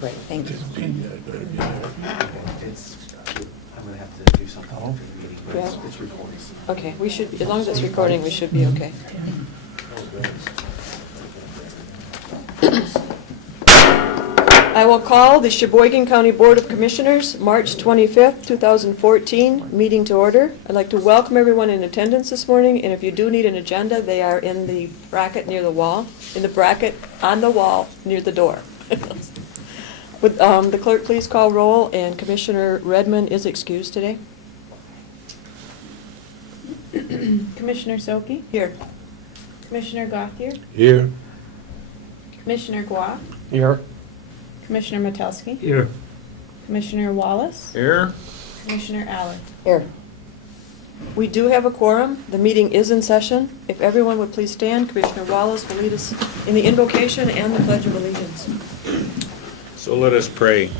great, thank you. I'm going to have to do something after the meeting, but Yeah. it's recorded. Okay, we should, as long as it's recording, we should be okay. I will call the Cheboygan County Board of Commissioners, March 25th, 2014, meeting to order. I'd like to welcome everyone in attendance this morning, and if you do need an agenda, they are in the bracket near the wall, in the bracket on the wall near the door. Would the clerk please call roll, and Commissioner Redmond is excused today? Commissioner Soki, Here. Commissioner Gauthier, Here. Commissioner Gua, Here. Commissioner Metelsky, Here. Commissioner Wallace, Here. Commissioner Allen. Here. We do have a quorum. The meeting is in session. If everyone would please stand, Commissioner Wallace will lead us in the invocation and the Pledge of Allegiance. So let us pray.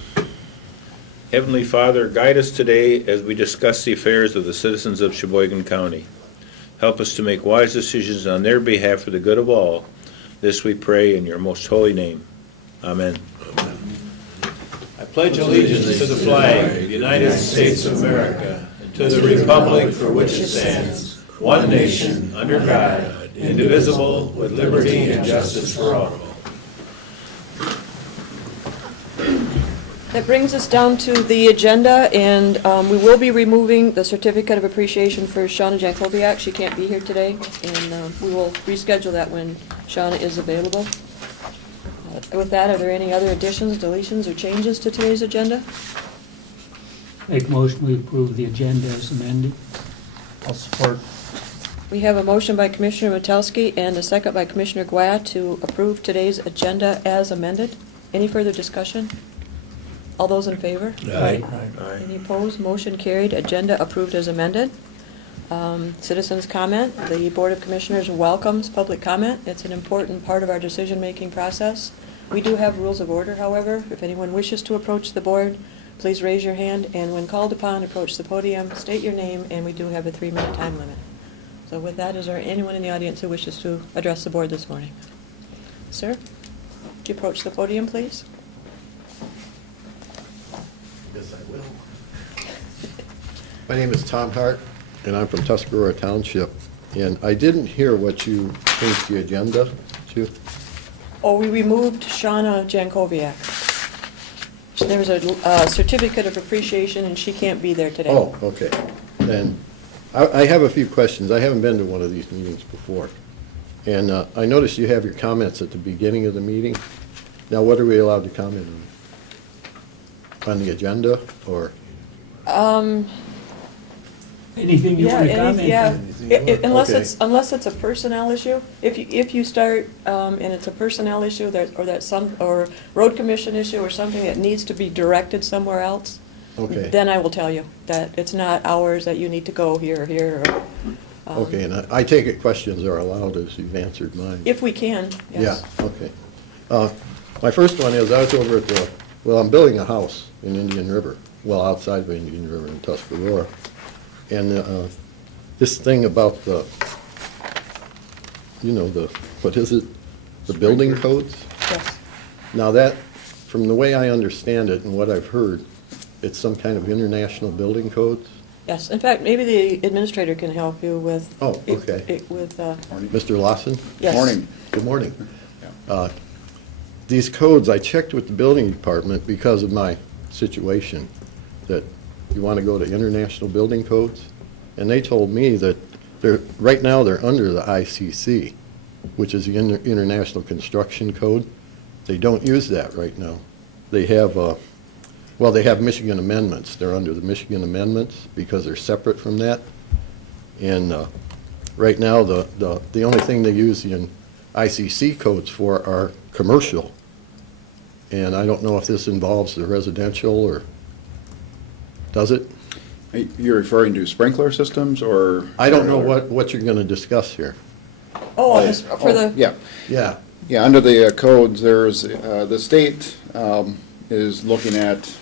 Heavenly Father, guide us today as we discuss the affairs of the citizens of Cheboygan County. Help us to make wise decisions on their behalf for the good of all. This we pray in your most holy name. Amen. I pledge allegiance to the flag of the United States of America and to the republic for which it stands, one nation, under God, indivisible, with liberty and justice for all. That brings us down to the agenda, and we will be removing the certificate of appreciation for Shauna Jankowiak. She can't be here today, and we will reschedule that when Shauna is available. With that, are there any other additions, deletions, or changes to today's agenda? Make motion we approve the agenda as amended. I'll support. We have a motion by Commissioner Metelsky and a second by Commissioner Gua to approve today's agenda as amended. Any further discussion? All those in favor? Aye. Any opposed? Motion carried. Agenda approved as amended. Citizens' comment. The Board of Commissioners welcomes public comment. It's an important part of our decision-making process. We do have rules of order, however. If anyone wishes to approach the board, please raise your hand, and when called upon, approach the podium, state your name, and we do have a 3-minute time limit. So with that, is there anyone in the audience who wishes to address the board this morning? Sir, would you approach the podium, please? Yes, I will. My name is Tom Hart, and I'm from Tuscarora Township. And I didn't hear what you changed the agenda to. Oh, we removed Shauna Jankowiak. There was a certificate of appreciation, and she can't be there today. Oh, okay. Then I have a few questions. I haven't been to one of these meetings before. And I noticed you have your comments at the beginning of the meeting. Now, what are we allowed to comment on? On the agenda, or? Anything you want to comment on? Unless it's a personnel issue. If you start, and it's a personnel issue, or road commission issue, or something that needs to be directed somewhere else, Okay. then I will tell you that it's not ours, that you need to go here or here, or. Okay, and I take it questions are allowed as you've answered mine. If we can, yes. Yeah, okay. My first one is, I was over at I'm building a house in Indian River, well, outside of Indian River in Tuscarora. And this thing about what is it? The building codes? Yes. Now that, from the way I understand it and what I've heard, it's some kind of international building codes? Yes, in fact, maybe the administrator can help you with. Oh, okay. Mr. Lawson? Yes. Morning. Good morning. These codes, I checked with the building department because of my situation, that you want to go to international building codes, and they told me that right now they're under the ICC, which is the International Construction Code. They don't use that right now. They have, they have Michigan amendments. They're under the Michigan amendments because they're separate from that. And right now, the only thing they use the ICC codes for are commercial. And I don't know if this involves the residential, or does it? You're referring to sprinkler systems, or? I don't know what you're going to discuss here. Yeah. Yeah. Yeah, under the codes, there's, the state is looking at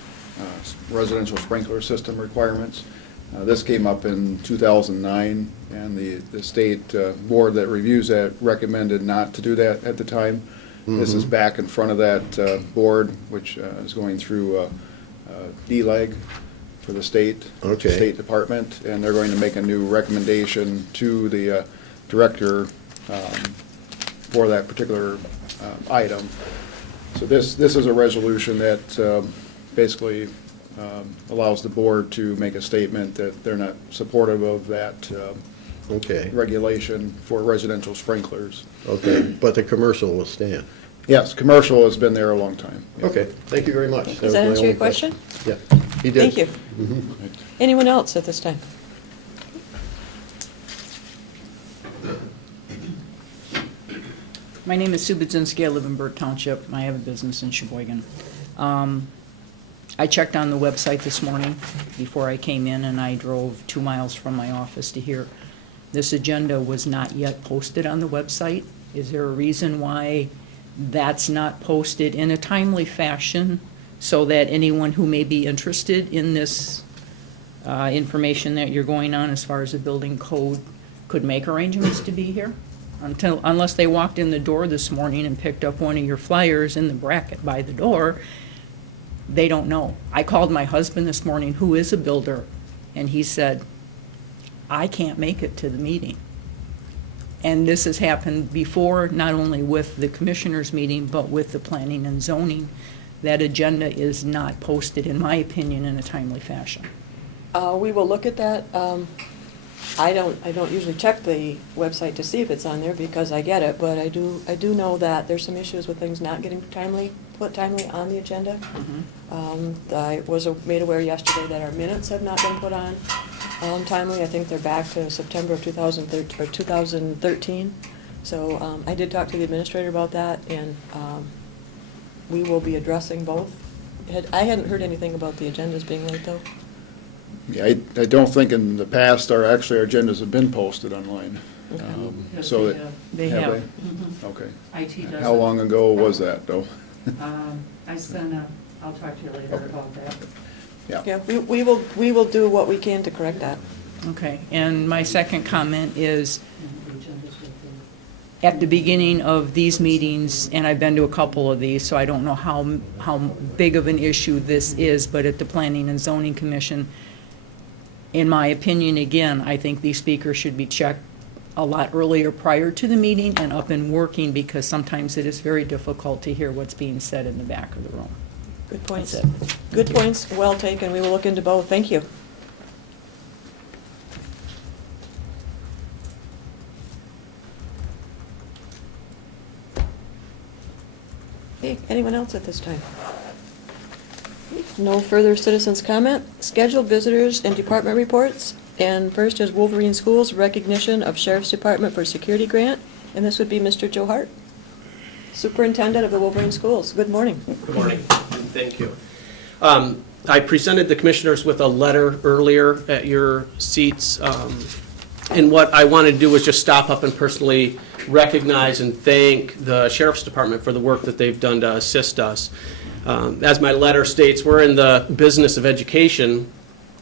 residential sprinkler system requirements. This came up in 2009, and the state board that reviews that recommended not to do that at the time. This is back in front of that board, which is going through DLEG for the state department, and they're going to make a new recommendation to the director for that particular item. So this is a resolution that basically allows the board to make a statement that they're not supportive of that regulation for residential sprinklers. Okay, but the commercial will stand. Yes, commercial has been there a long time. Okay, thank you very much. Does was that my answer your only question? Yeah, he did. Thank you. Anyone else at this time? My name is Sue Budzinski. I live in Burt Township. I have a business in Cheboygan. I checked on the website this morning before I came in, and I drove 2 miles from my office to here. This agenda was not yet posted on the website. Is there a reason why that's not posted in a timely fashion so that anyone who may be interested in this information that you're going on as far as the building code could make arrangements to be here? Unless they walked in the door this morning and picked up one of your flyers in the bracket by the door, they don't know. I called my husband this morning, who is a builder, and he said, I can't make it to the meeting. And this has happened before, not only with the commissioners' meeting, but with the planning and zoning. That agenda is not posted, in my opinion, in a timely fashion. We will look at that. I don't usually check the website to see if it's on there because I get it, but I do know that there's some issues with things not getting put timely on the agenda. I was made aware yesterday that our minutes have not been put on timely. I think they're back to September of 2013. So I did talk to the administrator about that, and we will be addressing both. I hadn't heard anything about the agendas being late, though. Yeah, I don't think in the past our agendas have been posted online. Yes, So they have have. they? Mhm. Okay. IT does. How long ago was that, though? I sent I'll talk to you later about that. Yeah, we will do what we can to correct that. Okay, and my second comment is, at the beginning of these meetings, and I've been to a couple of these, so I don't know how big of an issue this is, but at the Planning and Zoning Commission, in my opinion, again, I think these speakers should be checked a lot earlier prior to the meeting and up and working, because sometimes it is very difficult to hear what's being said in the back of the room. Good points. That's it. Good points, well taken. We will look into both. Thank you. Okay, anyone else at this time? No further citizens' comment. Scheduled visitors and department reports. And first is Wolverine Schools recognition of Sheriff's Department for Security Grant. And this would be Mr. Joe Hart, Superintendent of the Wolverine Schools. Good morning. Good morning, and thank you. I presented the commissioners with a letter earlier at your seats, and what I wanted to do was just stop up and personally recognize and thank the Sheriff's Department for the work that they've done to assist us. As my letter states, we're in the business of education,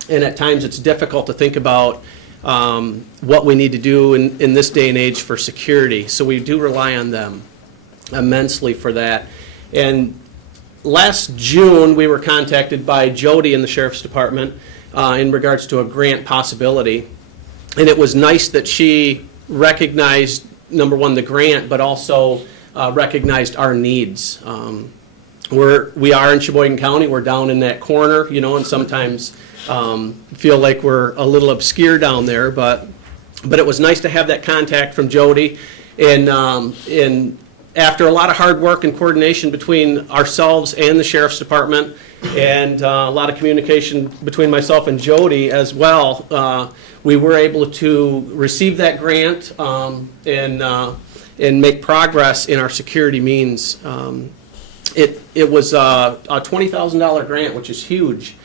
and at times it's difficult to think about what we need to do in this day and age for security, so we do rely on them immensely for that. And last June, we were contacted by Jody in the Sheriff's Department in regards to a grant possibility. And it was nice that she recognized, number one, the grant, but also recognized our needs. We are in Cheboygan County. We're down in that corner, and sometimes feel like we're a little obscure down there. But it was nice to have that contact from Jody. And after a lot of hard work and coordination between ourselves and the Sheriff's Department, and a lot of communication between myself and Jody as well, we were able to receive that grant and make progress in our security means. It was a $20,000 grant, which is huge.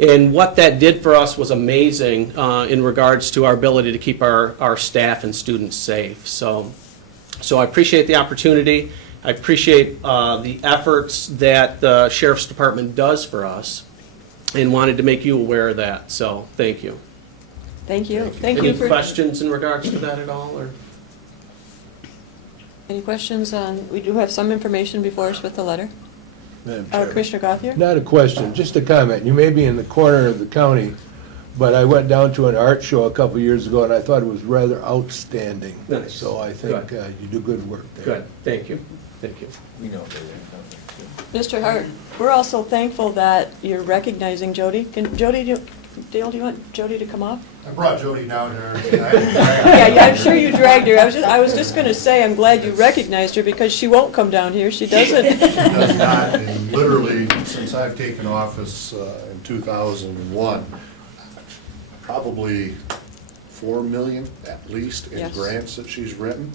And what that did for us was amazing in regards to our ability to keep our staff and students safe. So I appreciate the opportunity. I appreciate the efforts that the Sheriff's Department does for us, and wanted to make you aware of that. So thank you. Thank you. Thank you Any for. questions in regards to that at all? Or? Any questions on, we do have some information before us with the letter. Madam Chair. Commissioner Gothier? Not a question, just a comment. You may be in the corner of the county, but I went down to an art show a couple years ago, and I thought it was rather outstanding. Nice. So I think Good. you do good work there. Good, thank you, thank you. We know they're Mr. Hart, we're also thankful that you're recognizing Jody. Dale, do you want Jody to come up? I brought Jody down here. Yeah, I'm sure you dragged her. I was just gonna say, I'm glad you recognized her because she won't come down here. She doesn't. She does not, and literally, since I've taken office in 2001, probably 4 million at least in Yes. grants that she's written.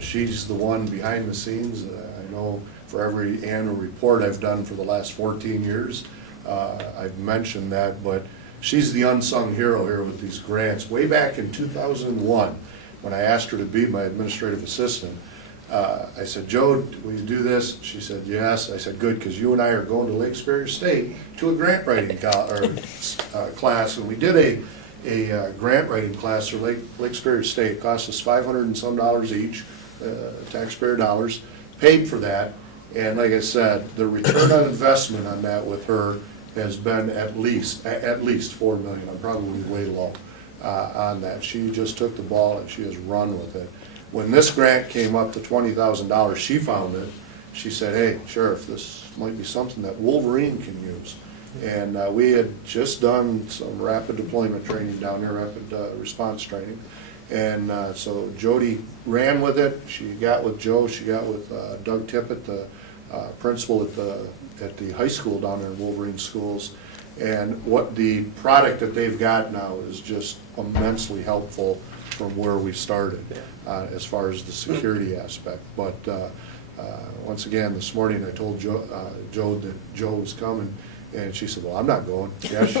She's the one behind the scenes. I know for every annual report I've done for the last 14 years, I've mentioned that, but she's the unsung hero here with these grants. Way back in 2001, when I asked her to be my administrative assistant, I said, "Joe, will you do this?" She said, "Yes." I said, "Good, because you and I are going to Lake Superior State to a grant writing class." And we did a grant writing class for Lake Superior State. It cost us $500 and some each, taxpayer dollars, paid for that. And like I said, the return on investment on that with her has been at least 4 million. I'm probably way low on that. She just took the ball and she has run with it. When this grant came up to $20,000, she found it. She said, "Hey, Sheriff, this might be something that Wolverine can use." And we had just done some rapid deployment training down there, rapid response training. And so Jody ran with it. She got with Joe. She got with Doug Tippett, the principal at the high school down there in Wolverine Schools. And what the product that they've got now is just immensely helpful from where we started as far as the security aspect. But once again, this morning I told Joe that Joe was coming. And she said, "Well, I'm not going." Yes.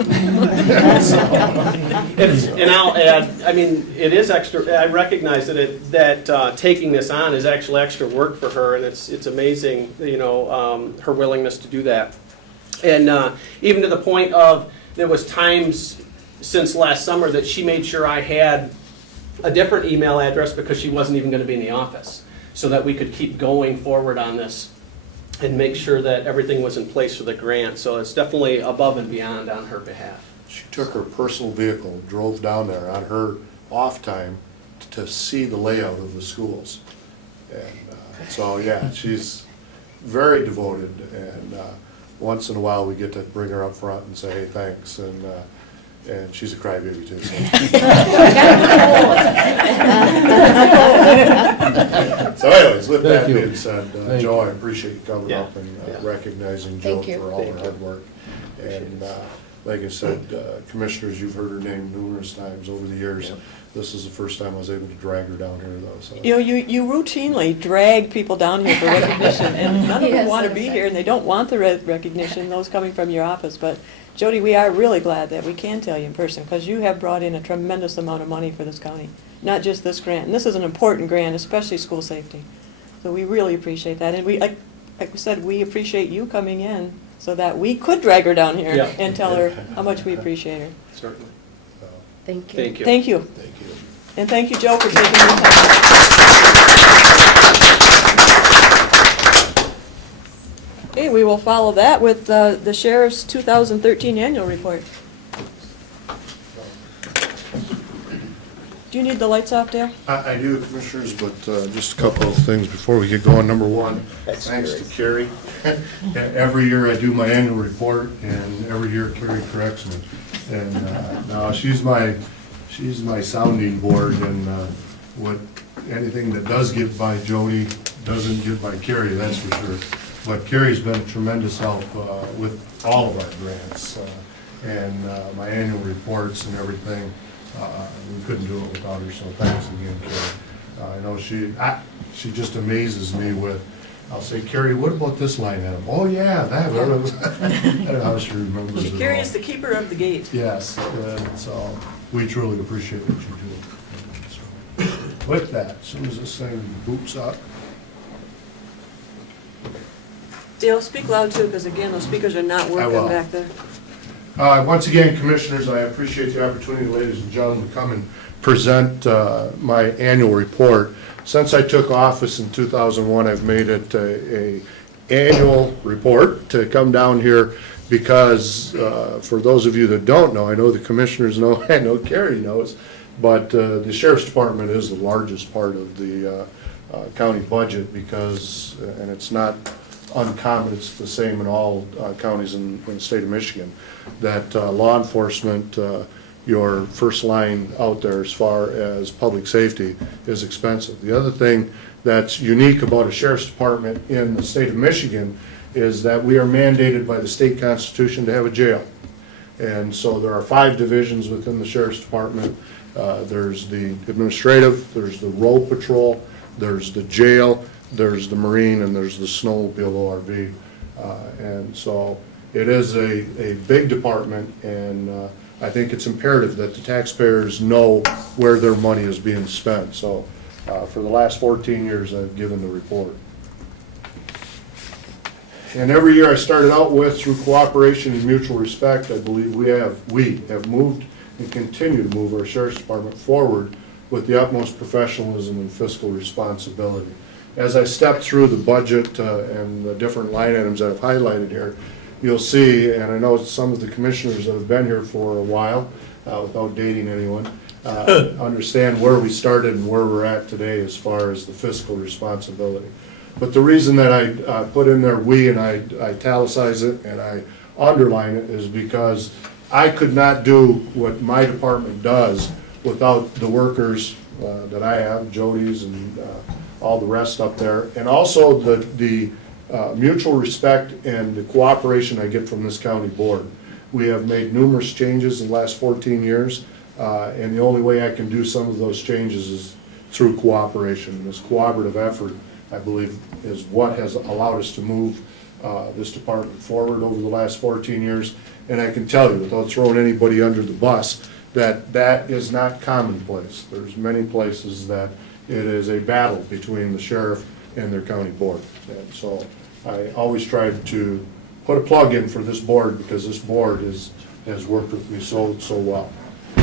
And I'll add, I mean, it is extra, I recognize that taking this on is actually extra work for her, and it's amazing, you know, her willingness to do that. And even to the point of, there was times since last summer that she made sure I had a different email address because she wasn't even going to be in the office, so that we could keep going forward on this and make sure that everything was in place for the grant. So it's definitely above and beyond on her behalf. She took her personal vehicle, drove down there on her off time to see the layout of the schools. And so, yeah, she's very devoted. And once in a while, we get to bring her up front and say, "Hey, thanks." And she's a crybaby too. So, so anyways, with that Thank you. being said, Thank Joe, you. I appreciate you coming up and recognizing Joe Thank you. for all Thank her you. hard work. And like I said, commissioners, you've heard her name numerous times over the years. Yeah. This is the first time I was able to drag her down here though, so. You know, you routinely drag people down here for recognition, and none of them want to be here, and they don't want the recognition, those coming from your office. But Jody, we are really glad that we can tell you in person, because you have brought in a tremendous amount of money for this county, not just this grant. And this is an important grant, especially school safety. So we really appreciate that. And we, like we said, we appreciate you coming in so that we could drag her down here Yeah. and tell her how much we appreciate her. Certainly. Thank Thank you. Thank you. Thank you. you. And thank you, Joe, for taking your time. Okay, we will follow that with the sheriff's 2013 annual report. Do you need the lights off, Dale? I do, commissioners, but just a couple of things before we get going. Number one, thanks to Carrie. Every year I do my annual report, and every year Carrie corrects me. And now she's my sounding board, and what anything that does get by Jody doesn't get by Carrie, that's for sure. But Carrie's been a tremendous help with all of our grants and my annual reports and everything. We couldn't do it without her, so thanks again, Carrie. I know she just amazes me with, I'll say, "Carrie, what about this line item?" "Oh, yeah, that." I don't know how she remembers it all. Carrie is the keeper of the gate. Yes, so we truly appreciate what you do. So, with that, as soon as this thing boops up. Dale, speak loud too, because again, those speakers are not I will. working back there. Once again, commissioners, I appreciate the opportunity, ladies and gentlemen, to come and present my annual report. Since I took office in 2001, I've made it a annual report to come down here because for those of you that don't know, I know the commissioners know, I know Carrie knows, but the Sheriff's Department is the largest part of the county budget because, and it's not uncommon, it's the same in all counties in the state of Michigan, that law enforcement, your first line out there as far as public safety is expensive. The other thing that's unique about a sheriff's department in the state of Michigan is that we are mandated by the state constitution to have a jail. And so there are 5 divisions within the sheriff's department. There's the administrative, there's the road patrol, there's the jail, there's the marine, and there's the snowmobile ORV. And so it is a big department, and I think it's imperative that the taxpayers know where their money is being spent. So for the last 14 years, I've given the report. And every year I started out with, through cooperation and mutual respect, I believe we have moved and continue to move our sheriff's department forward with the utmost professionalism and fiscal responsibility. As I step through the budget and the different line items that I've highlighted here, you'll see, and I know some of the commissioners that have been here for a while, without dating anyone, understand where we started and where we're at today as far as the fiscal responsibility. But the reason that I put in there we and I italicize it and I underline it is because I could not do what my department does without the workers that I have, Jody's and all the rest up there, and also the mutual respect and the cooperation I get from this county board. We have made numerous changes in the last 14 years, and the only way I can do some of those changes is through cooperation. This cooperative effort, I believe, is what has allowed us to move this department forward over the last 14 years. And I can tell you, without throwing anybody under the bus, that that is not commonplace. There's many places that it is a battle between the sheriff and their county board. And so I always tried to put a plug in for this board because this board has worked with me so well.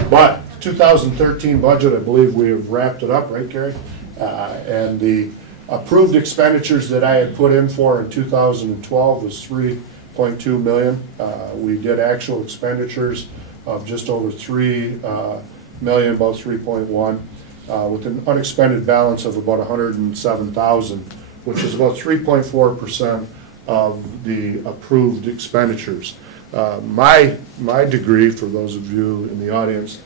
But 2013 budget, I believe we have wrapped it up, right, Carrie? And the approved expenditures that I had put in for in 2012 was $3.2 million. We did actual expenditures of just over $3 million, about 3.1, with an unexpended balance of about $107,000, which is about 3.4% of the approved expenditures. My degree, for those of you in the audience,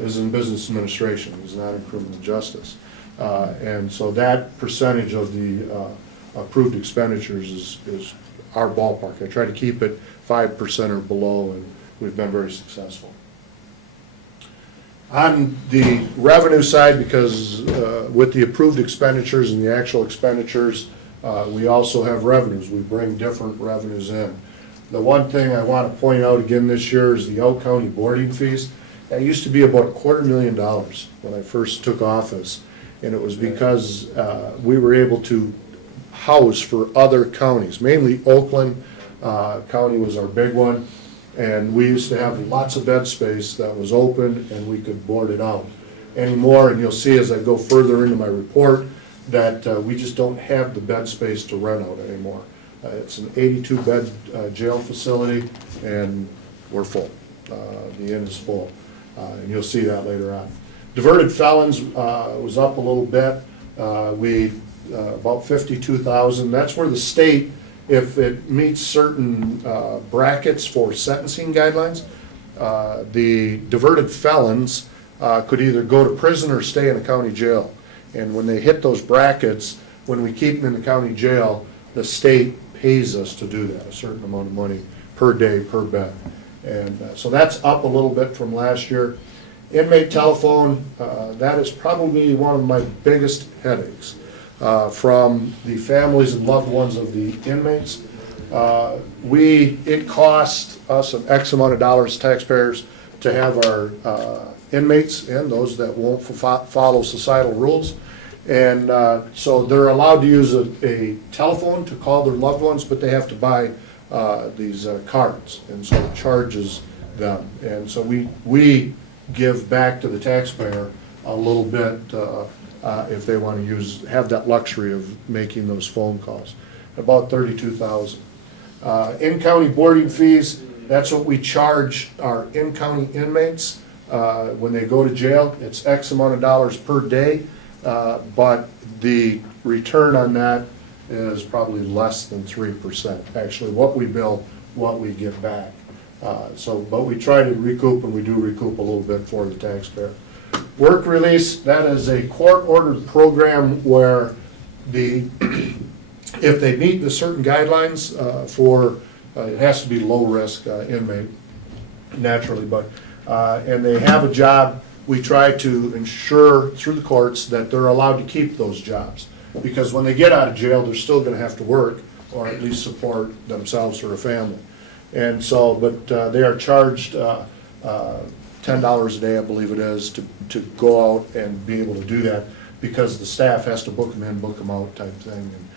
is in business administration, is not in criminal justice. And so that percentage of the approved expenditures is our ballpark. I try to keep it 5% or below, and we've been very successful. On the revenue side, because with the approved expenditures and the actual expenditures, we also have revenues. We bring different revenues in. The one thing I want to point out again this year is the out-county boarding fees. That used to be about $250,000 when I first took office, and it was because we were able to house for other counties, mainly Oakland County was our big one, and we used to have lots of bed space that was open and we could board it out. Anymore, and you'll see as I go further into my report, that we just don't have the bed space to rent out anymore. It's an 82-bed jail facility, and we're full. The inn is full, and you'll see that later on. Diverted felons was up a little bit. About 52,000. That's where the state, if it meets certain brackets for sentencing guidelines, the diverted felons could either go to prison or stay in a county jail. And when they hit those brackets, when we keep them in the county jail, the state pays us to do that, a certain amount of money per day, per bed. And so that's up a little bit from last year. Inmate telephone, that is probably one of my biggest headaches from the families and loved ones of the inmates. It costs us an X amount of dollars, taxpayers, to have our inmates and those that won't follow societal rules. And so they're allowed to use a telephone to call their loved ones, but they have to buy these cards, and so it charges them. And so we give back to the taxpayer a little bit if they want to have that luxury of making those phone calls. About 32,000. In-county boarding fees, that's what we charge our in-county inmates when they go to jail. It's X amount of dollars per day, but the return on that is probably less than 3%. Actually, what we bill, what we get back. But we try to recoup, and we do recoup a little bit for the taxpayer. Work release, that is a court-ordered program where if they meet the certain guidelines it has to be low-risk inmate, naturally, but, and they have a job, we try to ensure through the courts that they're allowed to keep those jobs. Because when they get out of jail, they're still gonna have to work, or at least support themselves or a family. And so, but they are charged $10 a day, I believe it is, to go out and be able to do that, because the staff has to book them in, book them out type thing. And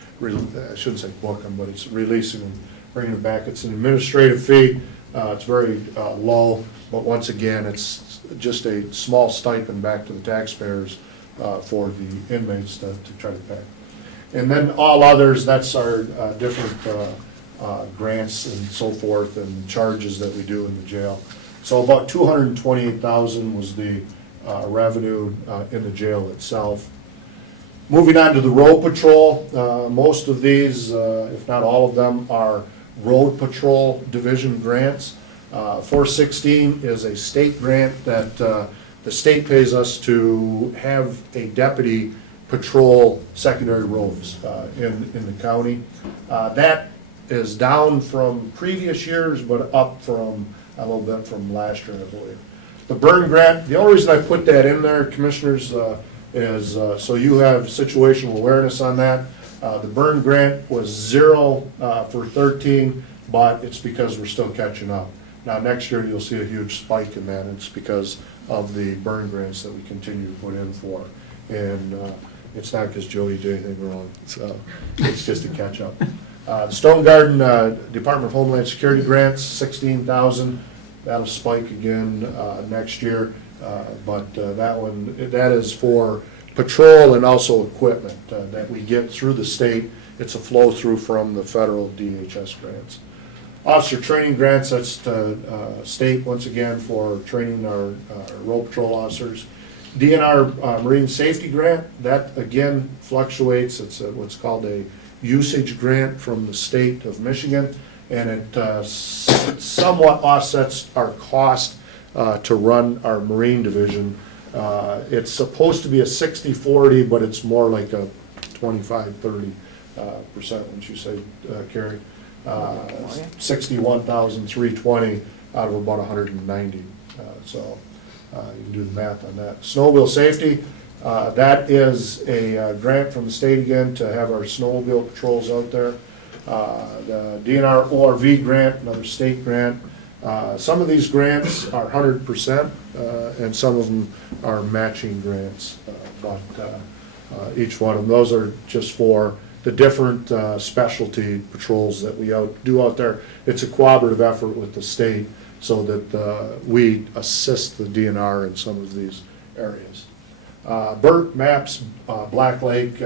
I shouldn't say book them, but it's releasing them, bringing them back. It's an administrative fee. It's very low, but once again, it's just a small stipend back to the taxpayers for the inmates to try to pay. And then all others, that's our different grants and so forth and charges that we do in the jail. So about $228,000 was the revenue in the jail itself. Moving on to the road patrol, most of these, if not all of them, are road patrol division grants. 416 is a state grant that the state pays us to have a deputy patrol secondary roads in the county. That is down from previous years, but up from a little bit from last year, I believe. The burn grant, the only reason I put that in there, commissioners, is so you have situational awareness on that. The burn grant was 0 for 13, but it's because we're still catching up. Now, next year, you'll see a huge spike in that. It's because of the burn grants that we continue to put in for. And it's not because Jody did anything wrong, so it's just a catch up. The Stone Garden Department of Homeland Security grants, $16,000. That'll spike again next year, but that is for patrol and also equipment that we get through the state. It's a flow through from the federal DHS grants. Officer training grants, that's the state once again for training our road patrol officers. DNR Marine Safety Grant, that again fluctuates. It's what's called a usage grant from the state of Michigan, and it somewhat offsets our cost to run our Marine division. It's supposed to be a 60-40, but it's more like a 25-30%, wouldn't you say, Carrie? 61,320 out of about 190. So you can do the math on that. Snowmobile safety, that is a grant from the state again to have our snowmobile patrols out there. The DNR ORV grant, another state grant. Some of these grants are 100%, and some of them are matching grants. But each one of them, those are just for the different specialty patrols that we do out there. It's a cooperative effort with the state so that we assist the DNR in some of these areas. BERT, MAPS, Black Lake,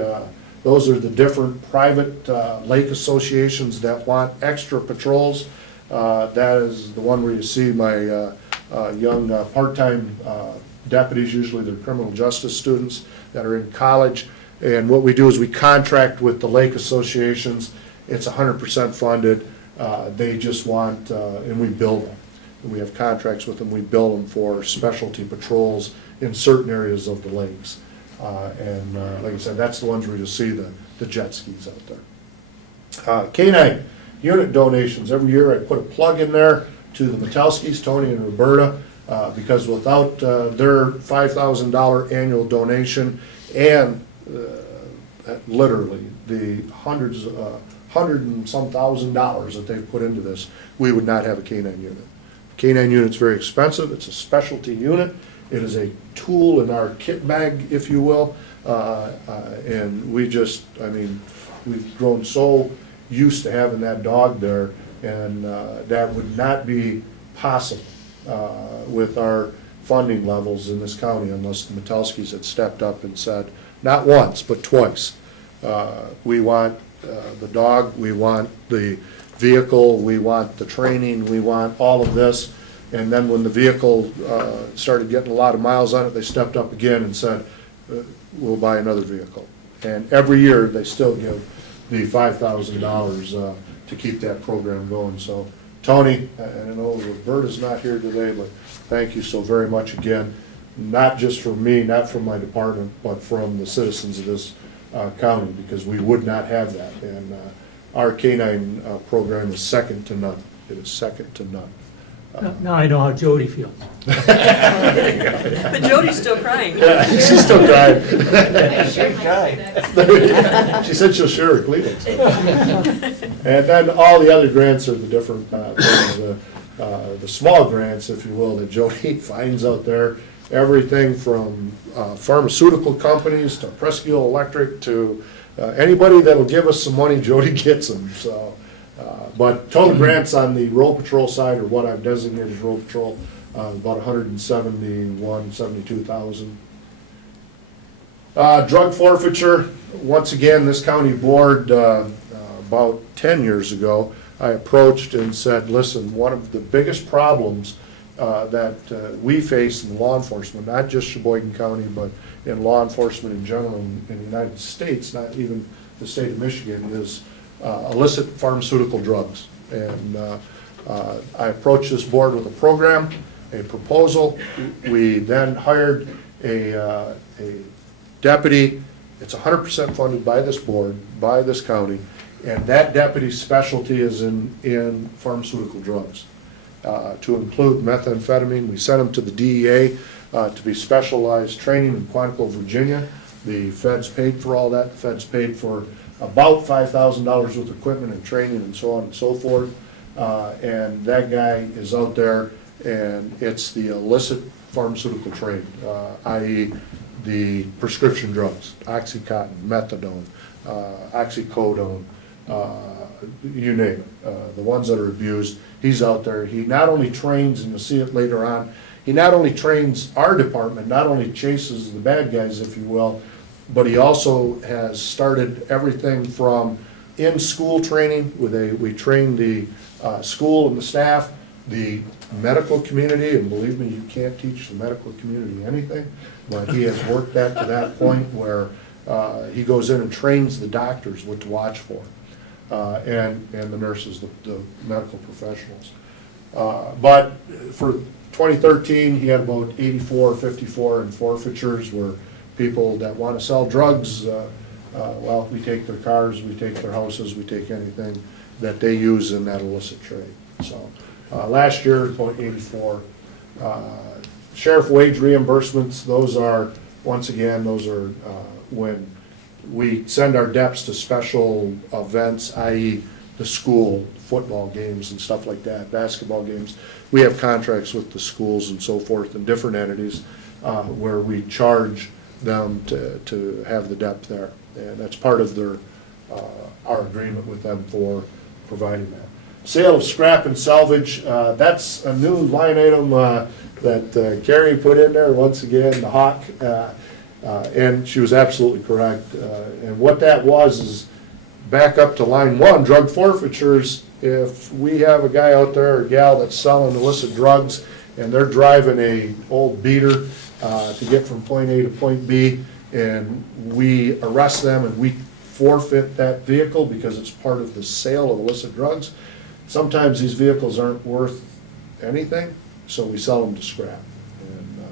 those are the different private lake associations that want extra patrols. That is the one where you see my young part-time deputies, usually they're criminal justice students that are in college. And what we do is we contract with the lake associations. It's 100% funded. They just want, and we bill them. And we have contracts with them. We bill them for specialty patrols in certain areas of the lakes. Like I said, that's the ones where you'll see the jet skis out there. K-9 unit donations. Every year I put a plug in there to the Metelskis, Tony and Roberta, because without their $5,000 annual donation and literally the hundred and some $1,000s that they've put into this, we would not have a K-9 unit. K-9 unit's very expensive. It's a specialty unit. It is a tool in our kit bag, if you will, and we just, I mean, we've grown so used to having that dog there, and that would not be possible with our funding levels in this county unless the Metelskis had stepped up and said, not once, but twice, we want the dog, we want the vehicle, we want the training, we want all of this. And then when the vehicle started getting a lot of miles on it, they stepped up again and said, we'll buy another vehicle. And every year, they still give the $5,000 to keep that program going. So, Tony, and I know Roberta's not here today, but thank you so very much again, not just from me, not from my department, but from the citizens of this county, because we would not have that. And our canine program is second to none. It is second to none. Now I know how Jody feels. But Jody's still crying. Yeah, she's still crying. Shame guy. She said she'll share her Kleenex. And then all the other grants are the different things, the small grants, if you will, that Jody finds out there. Everything from pharmaceutical companies to Presque Electric to anybody that'll give us some money, Jody gets them. So, but total grants on the road patrol side, or what I've designated as road patrol, about 172,000. Drug forfeiture, once again, this county board, about 10 years ago, I approached and said, listen, one of the biggest problems that we face in law enforcement, not just Cheboygan County, but in law enforcement in general in the United States, not even the state of Michigan, is illicit pharmaceutical drugs. And I approached this board with a program, a proposal. We then hired a deputy. It's 100% funded by this board, by this county, and that deputy's specialty is in pharmaceutical drugs, to include methamphetamine. We sent him to the DEA to be specialized training in Quantico, Virginia. The feds paid for all that. The feds paid for about $5,000 worth of equipment and training and so on and so forth. And that guy is out there, and it's the illicit pharmaceutical trade, i.e. the prescription drugs, Oxycontin, methadone, oxycodone, you name it, the ones that are abused. He's out there. He not only trains, and you'll see it later on, he not only trains our department, not only chases the bad guys, if you will, but he also has started everything from in-school training, we train the school and the staff, the medical community, and believe me, you can't teach the medical community anything, but he has worked that to that point where he goes in and trains the doctors what to watch for, and the nurses, the medical professionals. But for 2013, he had about 54 in forfeitures, where people that want to sell drugs, well, we take their cars, we take their houses, we take anything that they use in that illicit trade. So last year, about 84. Sheriff wage reimbursements, those are, once again, those are when we send our deputies to special events, i.e. the school, football games and stuff like that, basketball games. We have contracts with the schools and so forth and different entities where we charge them to have the dep there. And that's part of their our agreement with them for providing that. Sale of scrap and salvage, that's a new line item that Carrie put in there, once again, the Hawk, and she was absolutely correct. And what that was is, back up to line one, drug forfeitures. If we have a guy out there or gal that's selling illicit drugs and they're driving a old beater to get from point A to point B, and we arrest them and we forfeit that vehicle because it's part of the sale of illicit drugs, sometimes these vehicles aren't worth anything, so we sell them to scrap, and,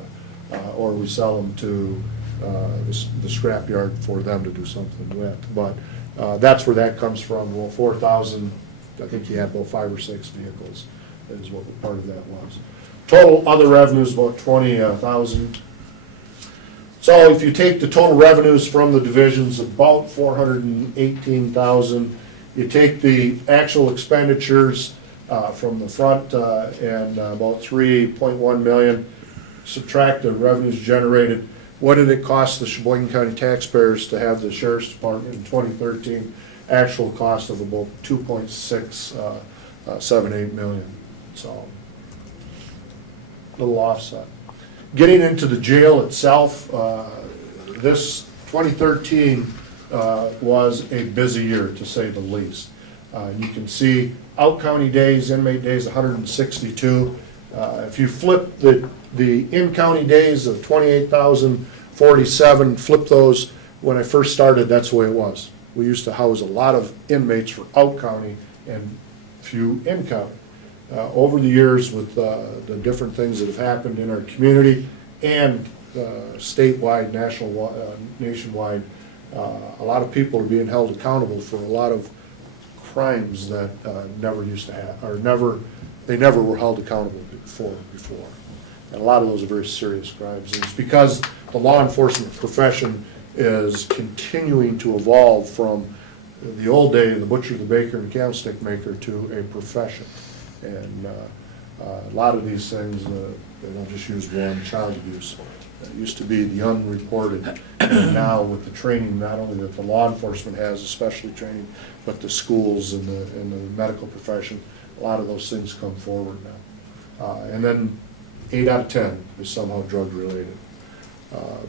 or we sell them to the scrap yard for them to do something with. But that's where that comes from. Well, 4,000, I think he had about 5 or 6 vehicles is what part of that was. Total other revenues about 20,000. So if you take the total revenues from the divisions, about 418,000. You take the actual expenditures from the front and about 3.1 million. Subtract the revenues generated. What did it cost the Cheboygan County taxpayers to have the Sheriff's Department in 2013? Actual cost of about 2.678 million. So, little offset. getting into the jail itself, this 2013 was a busy year, to say the least. You can see out-county days, inmate days, 162. If you flip the in-county days of 28,047, flip those, when I first started, that's the way it was. We used to house a lot of inmates for out-county and few in-county. Over the years, with the different things that have happened in our community and statewide, nationwide, a lot of people are being held accountable for a lot of crimes that never used to have, or they never were held accountable before. And a lot of those are very serious crimes. And it's because the law enforcement profession is continuing to evolve from the old day, the butcher, the baker, and candlestick maker, to a profession. And a lot of these things, and I'll just use one, child abuse. It used to be the unreported, and now with the training, not only that the law enforcement has, especially training, but the schools and the medical profession, a lot of those things come forward now. And then 8 out of 10 is somehow drug-related.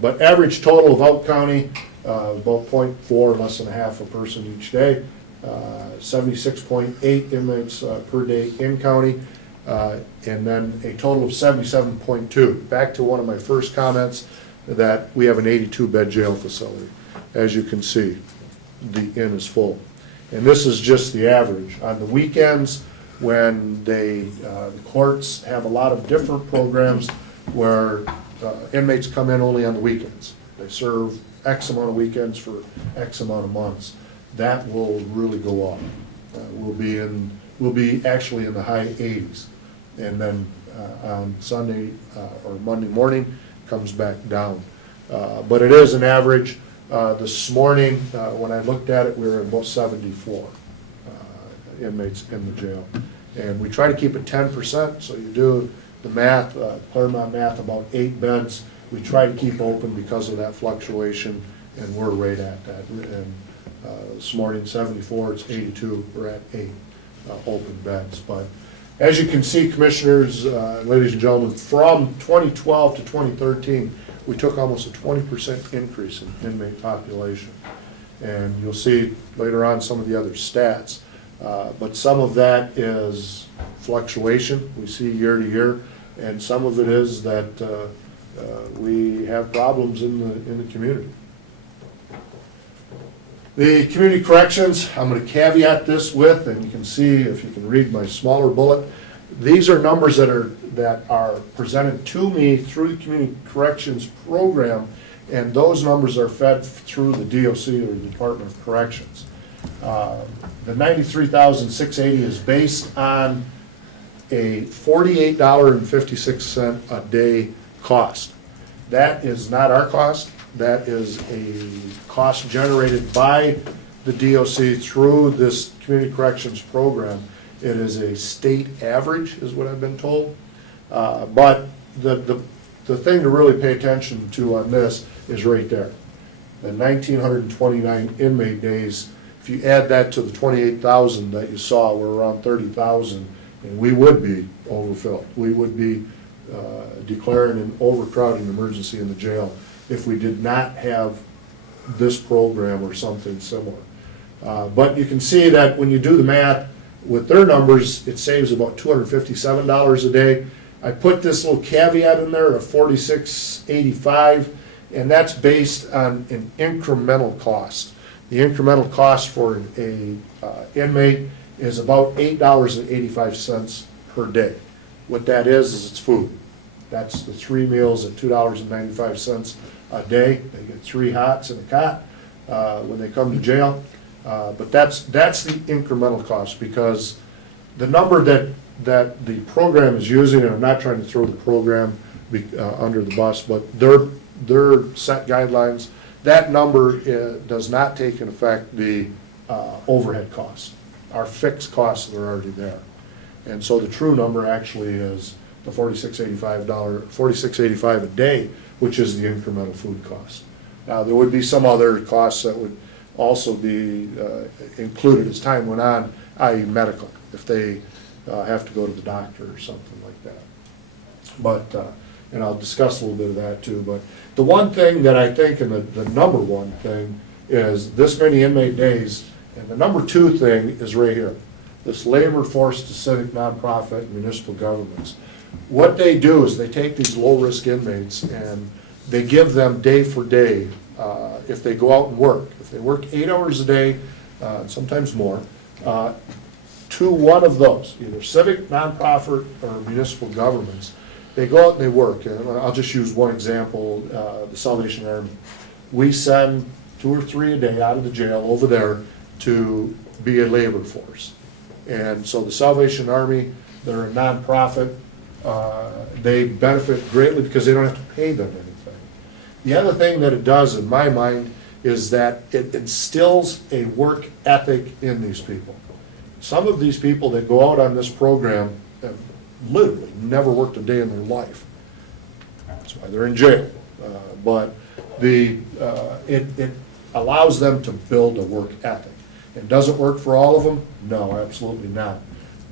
But average total of out-county, about 0.4, less than a half a person each day. 76.8 inmates per day in-county, and then a total of 77.2. Back to one of my first comments, that we have an 82-bed jail facility. As you can see, the inn is full. And this is just the average. On the weekends, when the courts have a lot of different programs where inmates come in only on the weekends. They serve X amount of weekends for X amount of months. That will really go up. We'll be actually in the high 80s. And then on Sunday or Monday morning, comes back down. But it is an average. This morning, when I looked at it, we were at about 74 inmates in the jail. And we try to keep it 10%, so you do the math, Claremont math, about 8 beds. We try to keep open because of that fluctuation, and we're right at that. And this morning, 74, it's 82, we're at 8 open beds. But as you can see, commissioners, ladies and gentlemen, from 2012 to 2013, we took almost a 20% increase in inmate population. And you'll see later on some of the other stats. But some of that is fluctuation we see year to year, and some of it is that we have problems in the community. The community corrections, I'm going to caveat this with, and you can see if you can read my smaller bullet, these are numbers that are presented to me through the community corrections program, and those numbers are fed through the DOC, or the Department of Corrections. The $93,680 is based on a $48.56 a day cost. That is not our cost. That is a cost generated by the DOC through this community corrections program. It is a state average, is what I've been told. But the thing to really pay attention to on this is right there. The 1,929 inmate days. If you add that to the 28,000 that you saw, we're around 30,000, and we would be overfilled. We would be declaring an overcrowding emergency in the jail if we did not have this program or something similar. But you can see that when you do the math with their numbers, it saves about $257 a day. I put this little caveat in there of $46.85, and that's based on an incremental cost. The incremental cost for an inmate is about $8.85 per day. What that is it's food. That's the 3 meals at $2.95 a day. They get 3 hots in a cot when they come to jail. But that's the incremental cost, because the number that the program is using, and I'm not trying to throw the program under the bus, but their set guidelines, that number does not take into effect the overhead costs. Our fixed costs that are already there. And so the true number actually is the $46.85 a day, which is the incremental food cost. Now, there would be some other costs that would also be included as time went on, i.e. medical, if they have to go to the doctor or something like that. But and I'll discuss a little bit of that too. But the one thing that I think, and the number one thing, is this many inmate days, and the number two thing is right here. This labor force to civic, nonprofit, and municipal governments. What they do is they take these low-risk inmates and they give them day for day, if they go out and work. If they work 8 hours a day, sometimes more, to one of those, either civic, nonprofit, or municipal governments, they go out and they work. And I'll just use one example, the Salvation Army. We send 2 or 3 a day out of the jail over there to be a labor force. And so the Salvation Army, they're a nonprofit. They benefit greatly because they don't have to pay them anything. The other thing that it does, in my mind, is that it instills a work ethic in these people. Some of these people that go out on this program have literally never worked a day in their life. That's why they're in jail. But it allows them to build a work ethic. It doesn't work for all of them? No, absolutely not.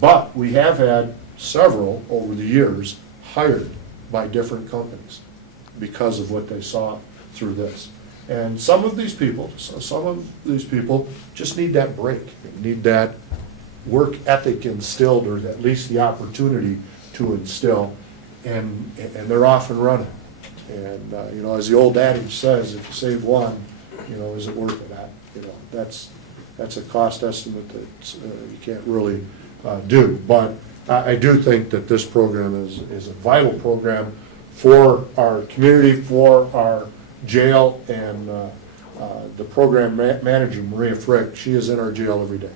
But we have had several over the years hired by different companies because of what they saw through this. And some of these people just need that break, need that work ethic instilled, or at least the opportunity to instill, and they're off and running. And as the old adage says, if you save one, is it worth it? That's a cost estimate that you can't really do. But I do think that this program is a vital program for our community, for our jail, and the program manager, Maria Frick, she is in our jail every day.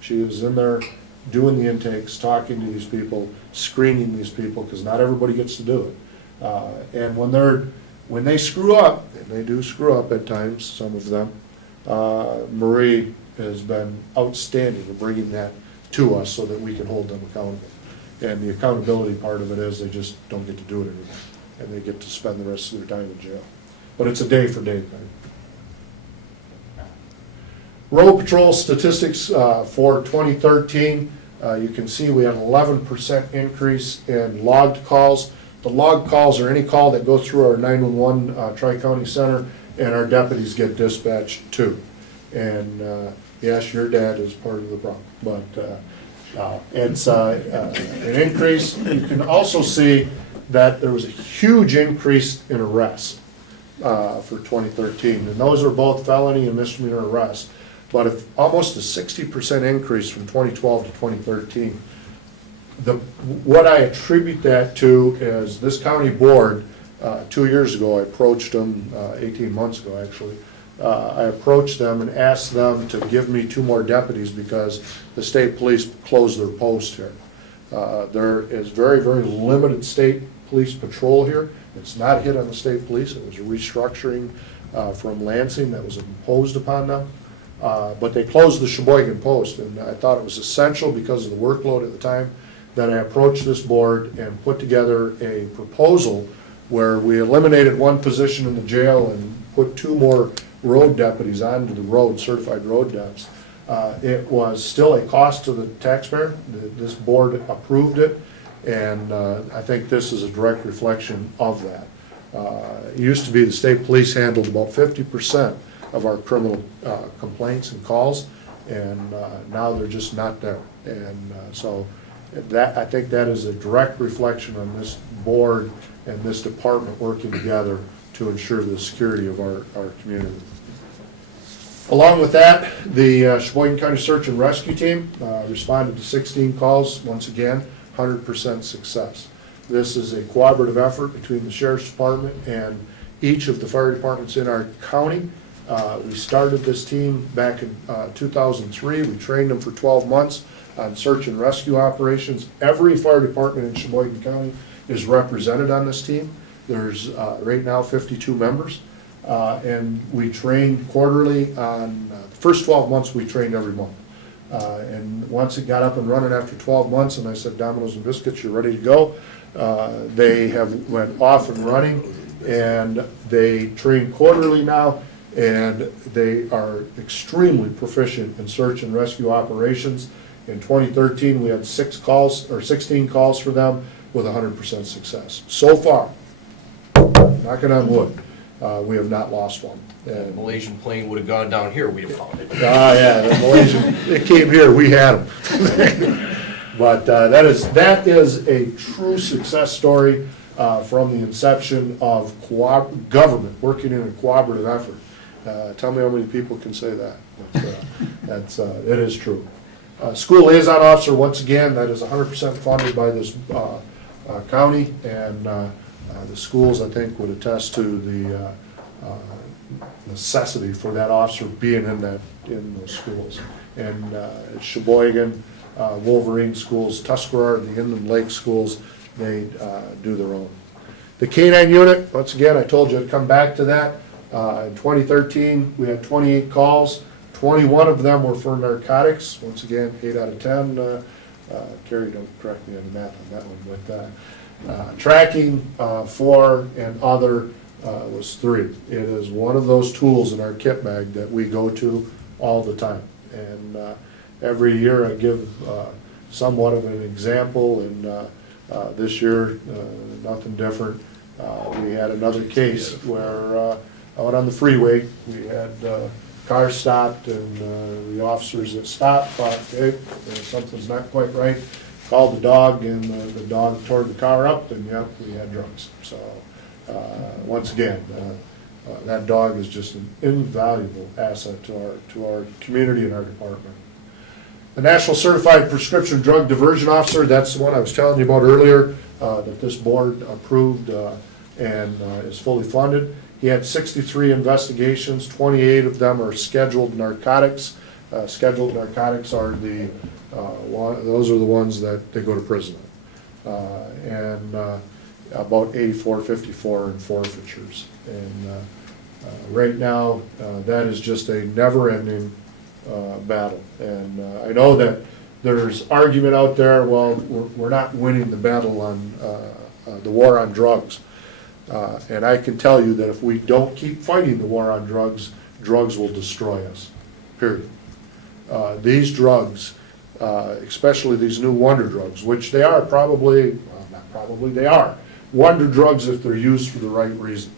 She is in there doing the intakes, talking to these people, screening these people, because not everybody gets to do it. And when they screw up, and they do screw up at times, some of them, Marie has been outstanding in bringing that to us so that we can hold them accountable. And the accountability part of it is they just don't get to do it anymore, and they get to spend the rest of their time in jail. But it's a day-for-day thing. Road Patrol statistics for 2013, you can see we had an 11% increase in logged calls. The logged calls are any call that go through our 911 Tri-County Center, and our deputies get dispatched too. And yes, your dad is part of the problem, but it's an increase. You can also see that there was a huge increase in arrests for 2013, and those are both felony and misdemeanor arrests. But almost a 60% increase from 2012 to 2013. What I attribute that to is this county board, 2 years ago, I approached them, 18 months ago actually, I approached them and asked them to give me 2 more deputies because the state police closed their post here. There is very, very limited state police patrol here. It's not a hit on the state police. It was a restructuring from Lansing that was imposed upon them. But they closed the Cheboygan post, and I thought it was essential because of the workload at the time that I approached this board and put together a proposal where we eliminated 1 position in the jail and put 2 more road deputies onto the road, certified road deputies. It was still a cost to the taxpayer. This board approved it, and I think this is a direct reflection of that. It used to be the state police handled about 50% of our criminal complaints and calls, and now they're just not there. And so I think that is a direct reflection on this board and this department working together to ensure the security of our community. Along with that, the Cheboygan County Search and Rescue Team responded to 16 calls, once again, 100% success. This is a cooperative effort between the Sheriff's Department and each of the fire departments in our county. We started this team back in 2003. We trained them for 12 months on search and rescue operations. Every fire department in Cheboygan County is represented on this team. There's right now 52 members. And we trained quarterly on, the first 12 months we trained every month. And once it got up and running after 12 months and I said, Dominoes and Biscuits, you're ready to go, they have went off and running, and they train quarterly now, and they are extremely proficient in search and rescue operations. In 2013, we had 16 calls for them with 100% success. So far, knocking on wood, we have not lost one. The Malaysian plane would have gone down here, we'd have found it. Ah, yeah, the Malaysian, it came here, we had them. But that is a true success story from the inception of government working in a cooperative effort. Tell me how many people can say that. But, it is true. School liaison officer, once again, that is 100% funded by this county, and the schools, I think, would attest to the necessity for that officer being in those schools. And Cheboygan, Wolverine schools, Tuscarora, the Inland Lake schools, they do their own. The K-9 unit, once again, I told you I'd come back to that. In 2013, we had 28 calls. 21 of them were for narcotics. Once again, 8 out of 10. Carrie, don't correct me on the math on that one. But tracking for and other was 3. It is one of those tools in our kit bag that we go to all the time. And every year I give somewhat of an example, and this year, nothing different. We had another case where out on the freeway, we had car stopped, and the officers that stopped thought, hey, something's not quite right, called the dog, and the dog tore the car up, and yep, we had drugs. So once again, that dog is just an invaluable asset to our community and our department. The National Certified Prescription Drug Diversion Officer, that's the one I was telling you about earlier, that this board approved and is fully funded. He had 63 investigations, 28 of them are scheduled narcotics. Scheduled narcotics are those are the ones that they go to prison. And about 84, 54 in forfeitures. And right now, that is just a never-ending battle. And I know that there's argument out there, well, we're not winning the battle on the war on drugs. And I can tell you that if we don't keep fighting the war on drugs, drugs will destroy us, period. These drugs, especially these new wonder drugs, which they are probably, well, not probably, they are wonder drugs if they're used for the right reason.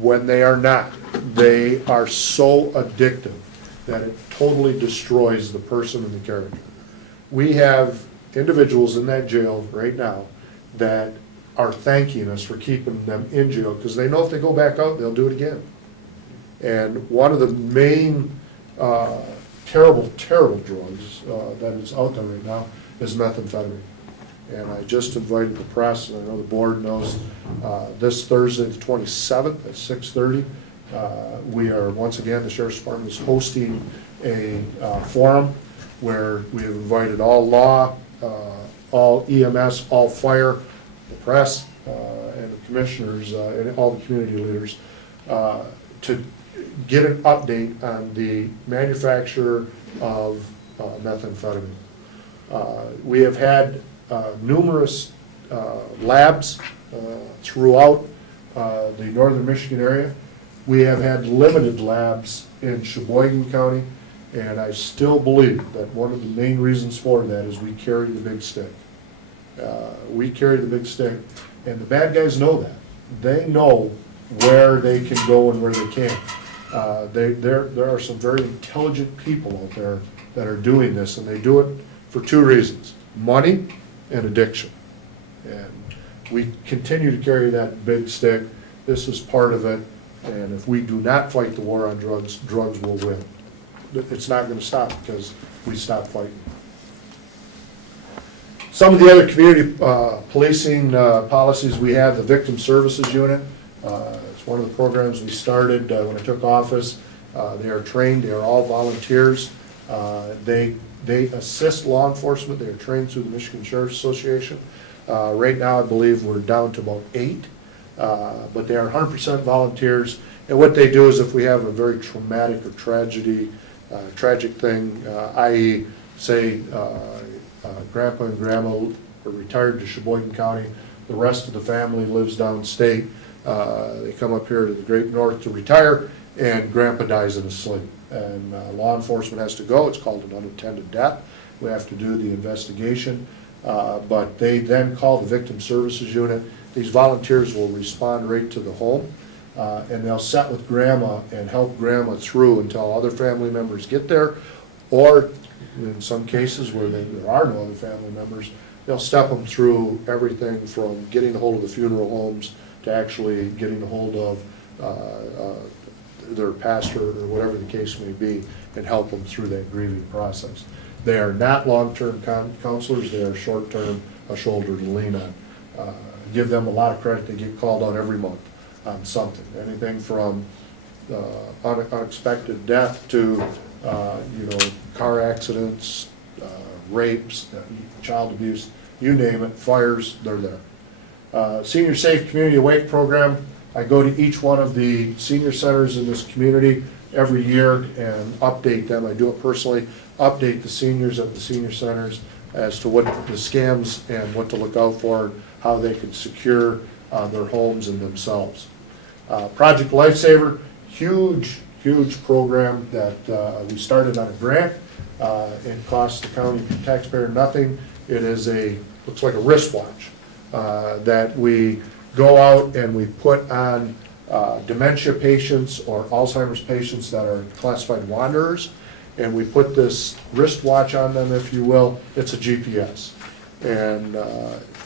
When they are not, they are so addictive that it totally destroys the person and the character. We have individuals in that jail right now that are thanking us for keeping them in jail because they know if they go back out, they'll do it again. And one of the main terrible, terrible drugs that is out there right now is methamphetamine. And I just invited the press, and I know the board knows, this Thursday, the 27th at 6:30, we are, once again, the Sheriff's Department is hosting a forum where we have invited all law, all EMS, all fire, the press, and the commissioners, and all the community leaders, to get an update on the manufacture of methamphetamine. We have had numerous labs throughout the northern Michigan area. We have had limited labs in Cheboygan County, and I still believe that one of the main reasons for that is we carry the big stick. We carry the big stick, and the bad guys know that. They know where they can go and where they can't. There are some very intelligent people out there that are doing this, and they do it for 2 reasons: money and addiction. And we continue to carry that big stick. This is part of it, and if we do not fight the war on drugs, drugs will win. It's not going to stop because we stop fighting. Some of the other community policing policies we have, the Victim Services Unit. It's one of the programs we started when I took office. They are trained, they are all volunteers. They assist law enforcement. They are trained through the Michigan Sheriff's Association. Right now, I believe we're down to about 8, but they are 100% volunteers. And what they do is if we have a very traumatic or tragic thing, i.e., say, Grandpa and Grandma are retired to Cheboygan County, the rest of the family lives downstate. They come up here to the Great North to retire, and Grandpa dies in his sleep. And law enforcement has to go. It's called an unattended death. We have to do the investigation. But they then call the Victim Services Unit. These volunteers will respond right to the home, and they'll sit with grandma and help grandma through until other family members get there, or in some cases where there are no other family members, they'll step them through everything from getting a hold of the funeral homes to actually getting a hold of their pastor or whatever the case may be, and help them through that grieving process. They are not long-term counselors, they are short-term, a shoulder to lean on. Give them a lot of credit, they get called on every month on something, anything from unexpected death to, car accidents, rapes, child abuse, you name it, fires, they're there. Senior Safe Community Awake Program, I go to each one of the senior centers in this community every year and update them. I do it personally, update the seniors at the senior centers as to what the scams and what to look out for, how they can secure their homes and themselves. Project Lifesaver, huge program that we started on a grant. It costs the county taxpayer nothing. It is looks like a wristwatch that we go out and we put on dementia patients or Alzheimer's patients that are classified wanderers, and we put this wristwatch on them, if you will. It's a GPS. And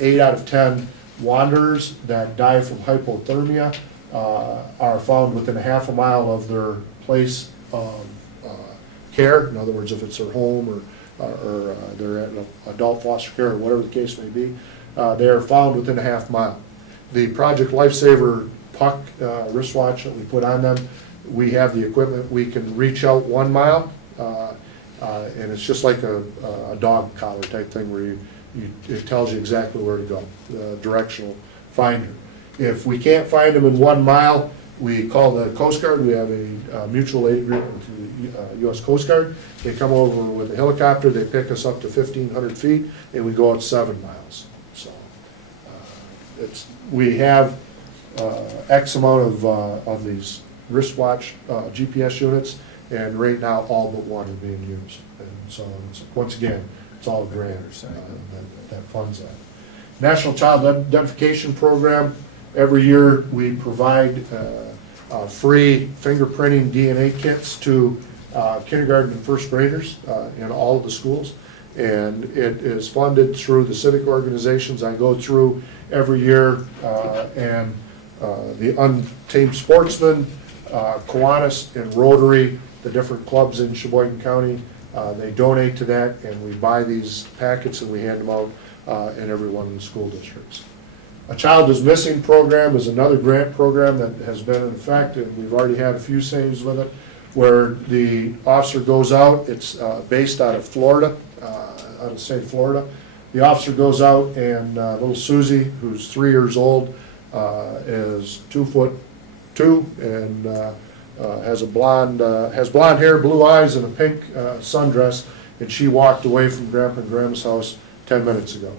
8 out of 10 wanderers that die from hypothermia are found within a half a mile of their place of care. In other words, if it's their home or they're at an adult foster care or whatever the case may be, they are found within a half mile. The Project Lifesaver puck wristwatch that we put on them, we have the equipment, we can reach out 1 mile, and it's just like a dog collar type thing where it tells you exactly where to go, the directional finder. If we can't find them in 1 mile, we call the Coast Guard. We have a mutual aid agreement with the U.S. Coast Guard. They come over with a helicopter, they pick us up to 1,500 feet, and we go out 7 miles. So we have X amount of these wristwatch GPS units, and right now all but one are being used. And so once again, it's all grants that funds that. National Child Identification Program. Every year we provide free fingerprinting DNA kits to kindergarten and first graders in all of the schools. And it is funded through the civic organizations I go through every year, and the Untamed Sportsmen, Kiwanis, and Rotary, the different clubs in Cheboygan County, they donate to that, and we buy these packets and we hand them out in every one of the school districts. A Child is Missing program is another grant program that has been in effect, and we've already had a few saves with it, where the officer goes out. It's based out of Florida, out of the state of Florida. The officer goes out, and little Susie, who's 3 years old, is 2'2", and has blonde hair, blue eyes, and a pink sundress, and she walked away from Grandpa and Grandma's house 10 minutes ago.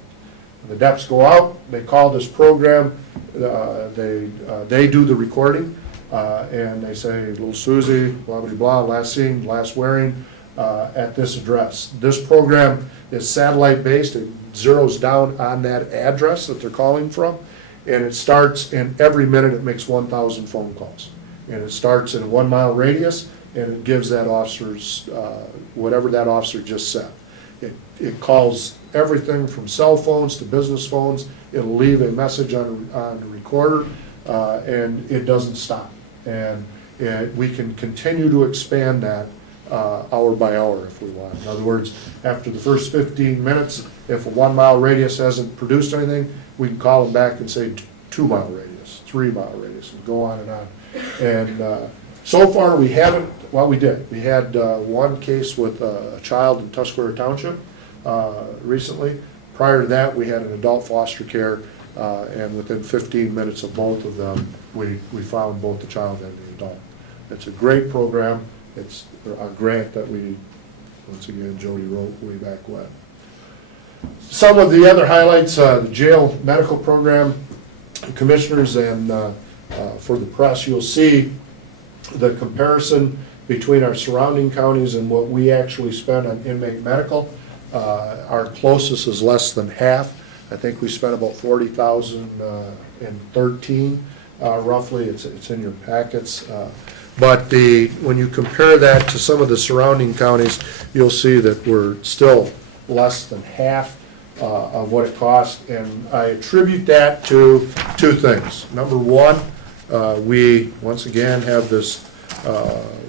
The DEPs go out, they call this program, they do the recording, and they say, little Susie, blah, blah, blah, last seen, last wearing, at this address. This program is satellite-based. It zeroes down on that address that they're calling from, and it starts, and every minute it makes 1,000 phone calls. And it starts in a 1 mile radius, and it gives that officer's, whatever that officer just said. It calls everything from cell phones to business phones. It'll leave a message on the recorder, and it doesn't stop. And we can continue to expand that hour by hour if we want. In other words, after the first 15 minutes, if a 1 mile radius hasn't produced anything, we can call them back and say 2 mile radius, 3 mile radius, and go on and on. And so far we haven't, well, we did. We had one case with a child in Tuscarora Township recently. Prior to that, we had an adult foster care, and within 15 minutes of both of them, we found both the child and the adult. It's a great program. It's a grant that we, once again, Jody wrote way back when. Some of the other highlights, the jail medical program, commissioners, and for the press, you'll see the comparison between our surrounding counties and what we actually spend on inmate medical. Our closest is less than half. I think we spent about 40,000 in 13, roughly. It's in your packets. But when you compare that to some of the surrounding counties, you'll see that we're still less than half of what it costs. And I attribute that to two things. Number one, we, once again, have this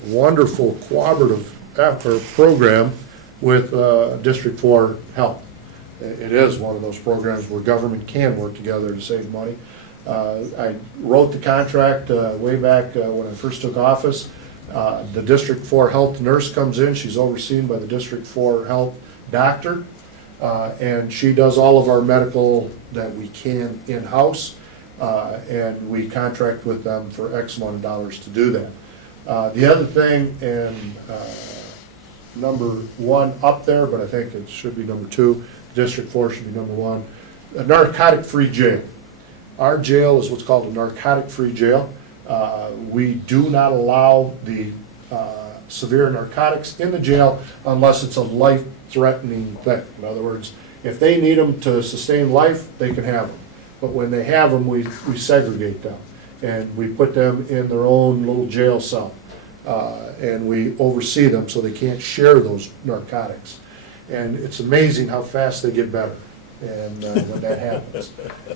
wonderful cooperative program with District 4 Health. It is one of those programs where government can work together to save money. I wrote the contract way back when I first took office. The District 4 Health nurse comes in. She's overseen by the District 4 Health doctor. And she does all of our medical that we can in-house. And we contract with them for X amount of dollars to do that. The other thing, and number one up there, but I think it should be number two, District 4 should be number one, a narcotic-free jail. Our jail is what's called a narcotic-free jail. We do not allow the severe narcotics in the jail unless it's a life-threatening thing. In other words, if they need them to sustain life, they can have them. But when they have them, we segregate them. And we put them in their own little jail cell. And we oversee them so they can't share those narcotics. And it's amazing how fast they get better and when that happens.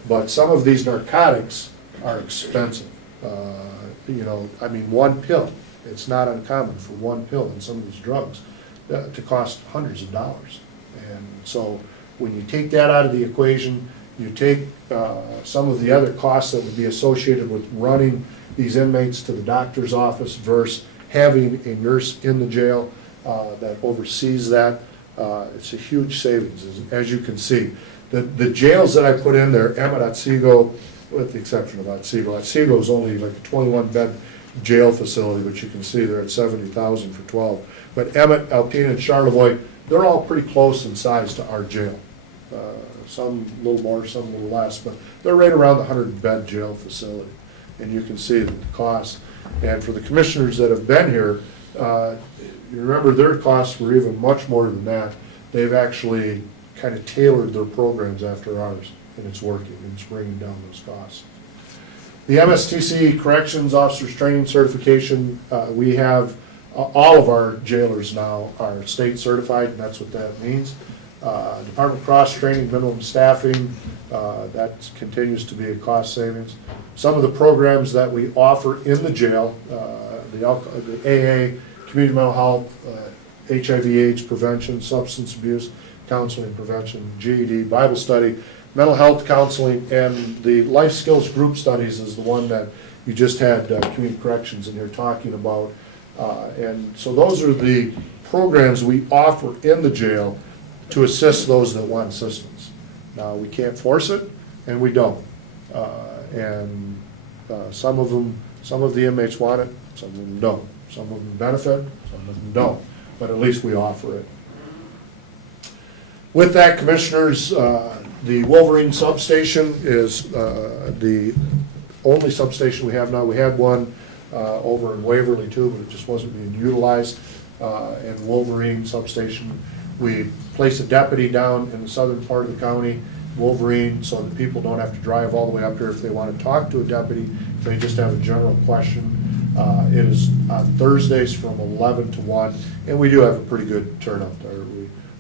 But some of these narcotics are expensive. You know, I mean, one pill, it's not uncommon for one pill in some of these drugs to cost hundreds of dollars. And so when you take that out of the equation, you take some of the other costs that would be associated with running these inmates to the doctor's office versus having a nurse in the jail that oversees that. It's a huge savings, as you can see. The jails that I put in there, Emmett, Otsego, with the exception of Otsego. Otsego is only like a 21-bed jail facility, but you can see they're at 70,000 for 12. But Emmett, Alpena, and Charlevoix, they're all pretty close in size to our jail. Some a little more, some a little less, but they're right around the 100-bed jail facility. And you can see the cost. And for the commissioners that have been here, you remember their costs were even much more than that. They've actually kind of tailored their programs after ours, and it's working, and it's bringing down those costs. The MSTC Corrections Officers Training Certification, we have all of our jailers now are state certified, and that's what that means. Department cross training, minimum staffing, that continues to be a cost savings. Some of the programs that we offer in the jail, the AA, community mental health, HIV/AIDS prevention, substance abuse counseling prevention, GED, Bible study, mental health counseling, and the life skills group studies is the one that you just had community corrections in here talking about. And so those are the programs we offer in the jail to assist those that want assistance. Now, we can't force it, and we don't. Some of the inmates want it, some of them don't. Some of them benefit, some of them don't. But at least we offer it. With that, Commissioners, the Wolverine substation is the only substation we have now. We had one over in Waverly too, but it just wasn't being utilized. And Wolverine substation, we place a deputy down in the southern part of the county, Wolverine, so that people don't have to drive all the way up here if they want to talk to a deputy, if they just have a general question. It is on Thursdays from 11 to 1, and we do have a pretty good turnout there.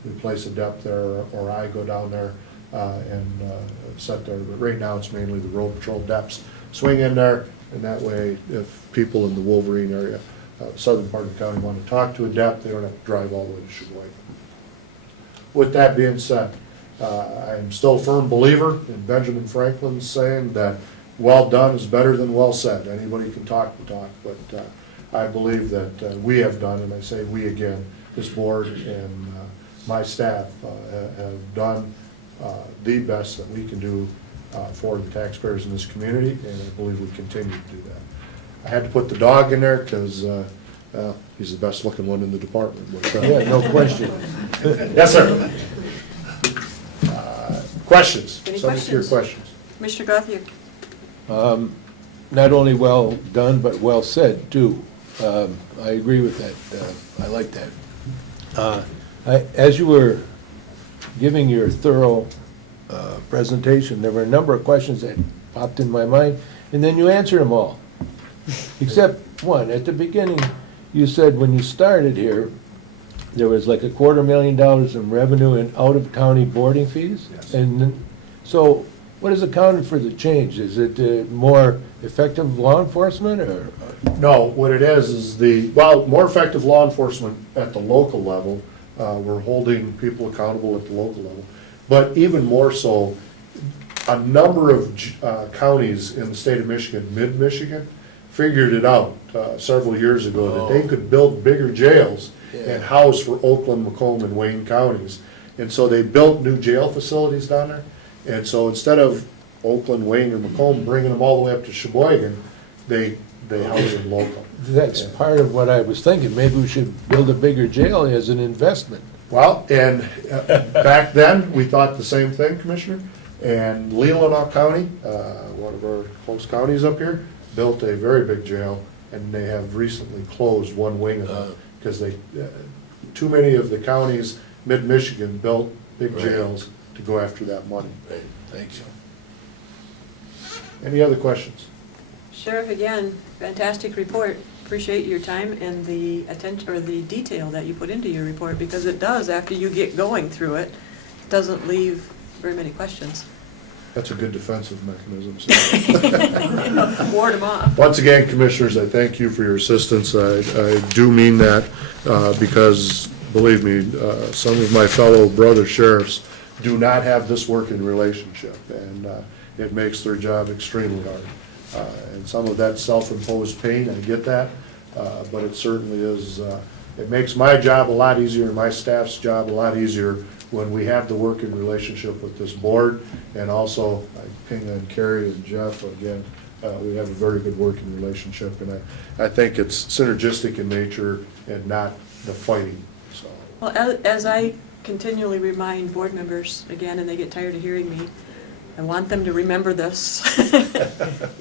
We place a dep there, or I go down there and set there. But right now, it's mainly the road patrol deps swing in there, and that way, if people in the Wolverine area, southern part of the county, want to talk to a dep, they don't have to drive all the way to Cheboygan. With that being said, I'm still a firm believer in Benjamin Franklin's saying that well done is better than well said. Anybody can talk the talk, but I believe that we have done, and I say we again, this board and my staff have done the best that we can do for the taxpayers in this community, and I believe we continue to do that. I had to put the dog in there because he's the best looking one in the department. Yeah, no question. Yes, sir. Questions? Any Subject to your questions. Commissioner Goff, you. Not only well done, but well said, too. I agree with that. I like that. As you were giving your thorough presentation. There were a number of questions that popped in my mind, and then you answered them all. Except one, at the beginning, you said when you started here, there was like $250,000 in revenue in out-of-county boarding fees? Yes. And then- so what has accounted for the change? Is it more effective law enforcement or? No, what it is more effective law enforcement at the local level. We're holding people accountable at the local level. But even more so, a number of counties in the state of Michigan, mid-Michigan, figured it out several years ago that they could build bigger jails and house for Oakland, Macomb, and Wayne counties. And so they built new jail facilities down there. And so instead of Oakland, Wayne, or Macomb bringing them all the way up to Cheboygan, they house them local. That's part of what I was thinking. Maybe we should build a bigger jail as an investment. Well, and back then, we thought the same thing, Commissioner. And Leelanau County, one of our close counties up here, built a very big jail, and they have recently closed one wing of it because too many of the counties, mid-Michigan, built big jails to go after that money. Right, thanks. Any other questions? Sheriff, again, fantastic report. Appreciate your time and the attention, or the detail that you put into your report, because it does, after you get going through it, doesn't leave very many questions. That's a good defensive mechanism. Ward them off. Once again, Commissioners, I thank you for your assistance. I do mean that because, believe me, some of my fellow brother sheriffs do not have this working relationship, and it makes their job extremely hard. And some of that self-imposed pain, I get that, but it certainly is, it makes my job a lot easier and my staff's job a lot easier when we have the working relationship with this board. And also, I ping on Carrie and Jeff again, we have a very good working relationship, and I think it's synergistic in nature and not the fighting, so. Well, as I continually remind board members, again, and they get tired of hearing me, I want them to remember this,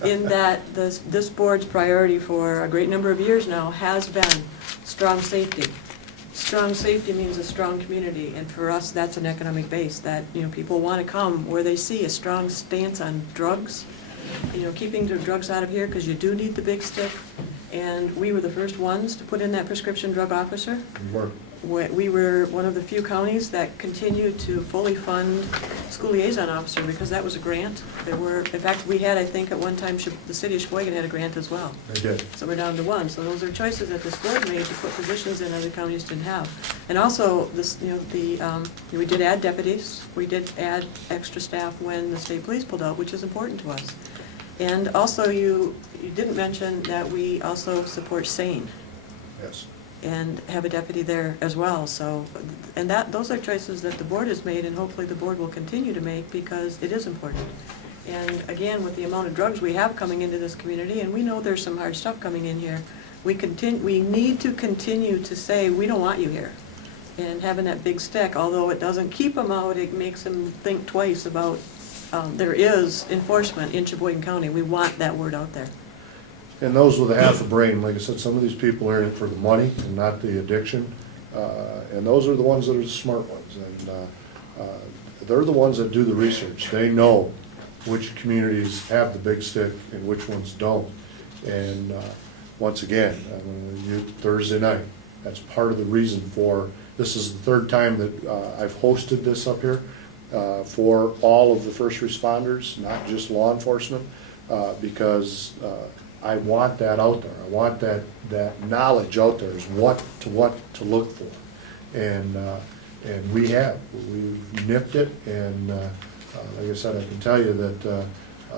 in that this board's priority for a great number of years now has been strong safety. Strong safety means a strong community, and for us, that's an economic base, that, people want to come where they see a strong stance on drugs, keeping the drugs out of here, because you do need the big stick. And we were the first ones to put in that prescription drug officer. We were one of the few counties that continued to fully fund school liaison officer, because that was a grant. In fact, we had, I think, at one time, the city of Cheboygan had a grant as well. They did. So we're down to one. So those are choices that this board made to put positions in other counties didn't have. And also, we did add deputies. We did add extra staff when the state police pulled out, which is important to us. And also, you didn't mention that we also support SANE. Yes. And have a deputy there as well. So, and those are choices that the board has made, and hopefully the board will continue to make, because it is important. And again, with the amount of drugs we have coming into this community, and we know there's some hard stuff coming in here, we need to continue to say, we don't want you here. And having that big stick, although it doesn't keep them out, it makes them think twice about, there is enforcement in Cheboygan County. We want that word out there. And those with a half a brain, like I said, some of these people are in it for the money and not the addiction. And those are the ones that are the smart ones. And they're the ones that do the research. They know which communities have the big stick and which ones don't. And once again, Thursday night, that's part of the reason for, this is the third time that I've hosted this up here for all of the first responders, not just law enforcement, because I want that out there. I want that knowledge out there, is what to look for. And we've nipped it, and like I said, I can tell you that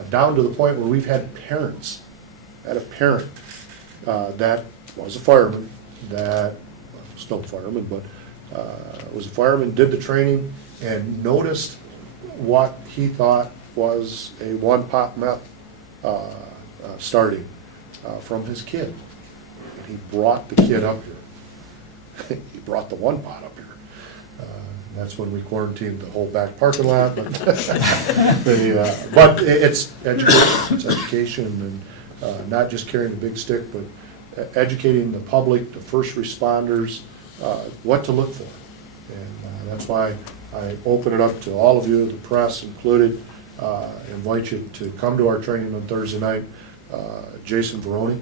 down to the point where we've had parents, had a parent that was a fireman, still a fireman, but was a fireman, did the training, and noticed what he thought was a one-pot meth starting from his kid. And he brought the kid up here. He brought the one pot up here. That's when we quarantined the whole back parking lot. But it's education. It's education, and not just carrying a big stick, but educating the public, the first responders, what to look for. And that's why I open it up to all of you, the press included, invite you to come to our training on Thursday night. Jason Veroni,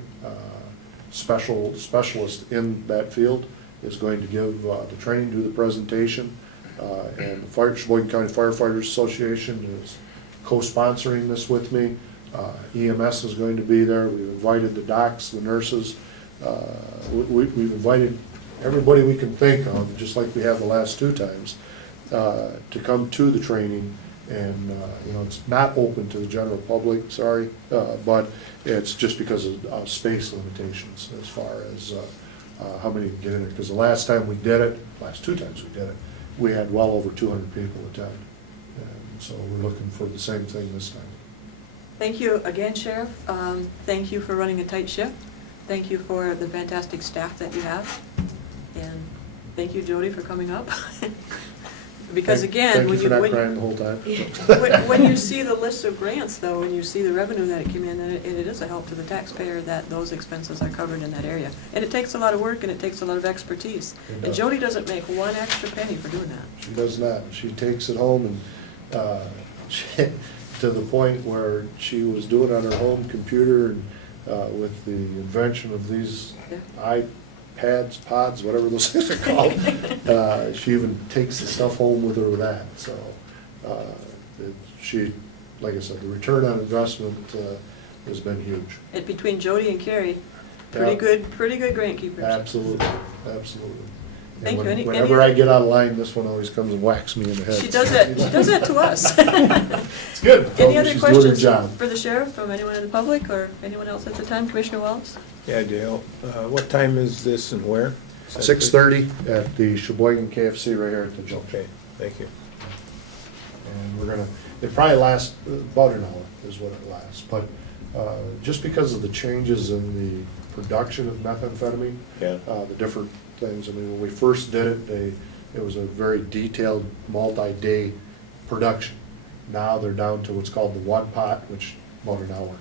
specialist in that field, is going to give the training, do the presentation. And the Cheboygan County Firefighters Association is co-sponsoring this with me. EMS is going to be there. We've invited the docs, the nurses. We've invited everybody we can think of, just like we have the last 2 times, to come to the training. And, it's not open to the general public, sorry, but it's just because of space limitations as far as how many can get in there. Because the last time we did it, last 2 times we did it, we had well over 200 people attend. And so we're looking for the same thing this time. Thank you again, Sheriff. Thank you for running a tight ship. Thank you for the fantastic staff that you have. And thank you, Jody, for coming up. Because again, Thank you for not crying the whole time. when you see the list of grants, though, and you see the revenue that it came in, and it is a help to the taxpayer that those expenses are covered in that area. And it takes a lot of work and it takes a lot of expertise. And Jody doesn't make one extra penny for doing that. She does not. She takes it home and to the point where she was doing it on her home computer and with the invention of these iPads, pods, whatever those things are called. She even takes the stuff home with her with that. So she, like I said, the return on investment has been huge. And between Jody and Carrie, pretty good grant keepers. Absolutely, absolutely. Thank you. Whenever I get out of line, this one always comes and whacks me in the head. She does it. She does that to us. It's good. Any other She's doing her questions job. for the sheriff from anyone in the public or anyone else at the time? Commissioner Wallace? Yeah, Dale, what time is this and where? 6:30 at the Cheboygan KFC right here at the junction. Okay, thank you. And we're gonna, it probably lasts about an hour is what it lasts. But just because of the changes in the production of methamphetamine, the different things. I mean, when we first did it, it was a very detailed, multi-day production. Now they're down to what's called the 1 pot, which about an hour.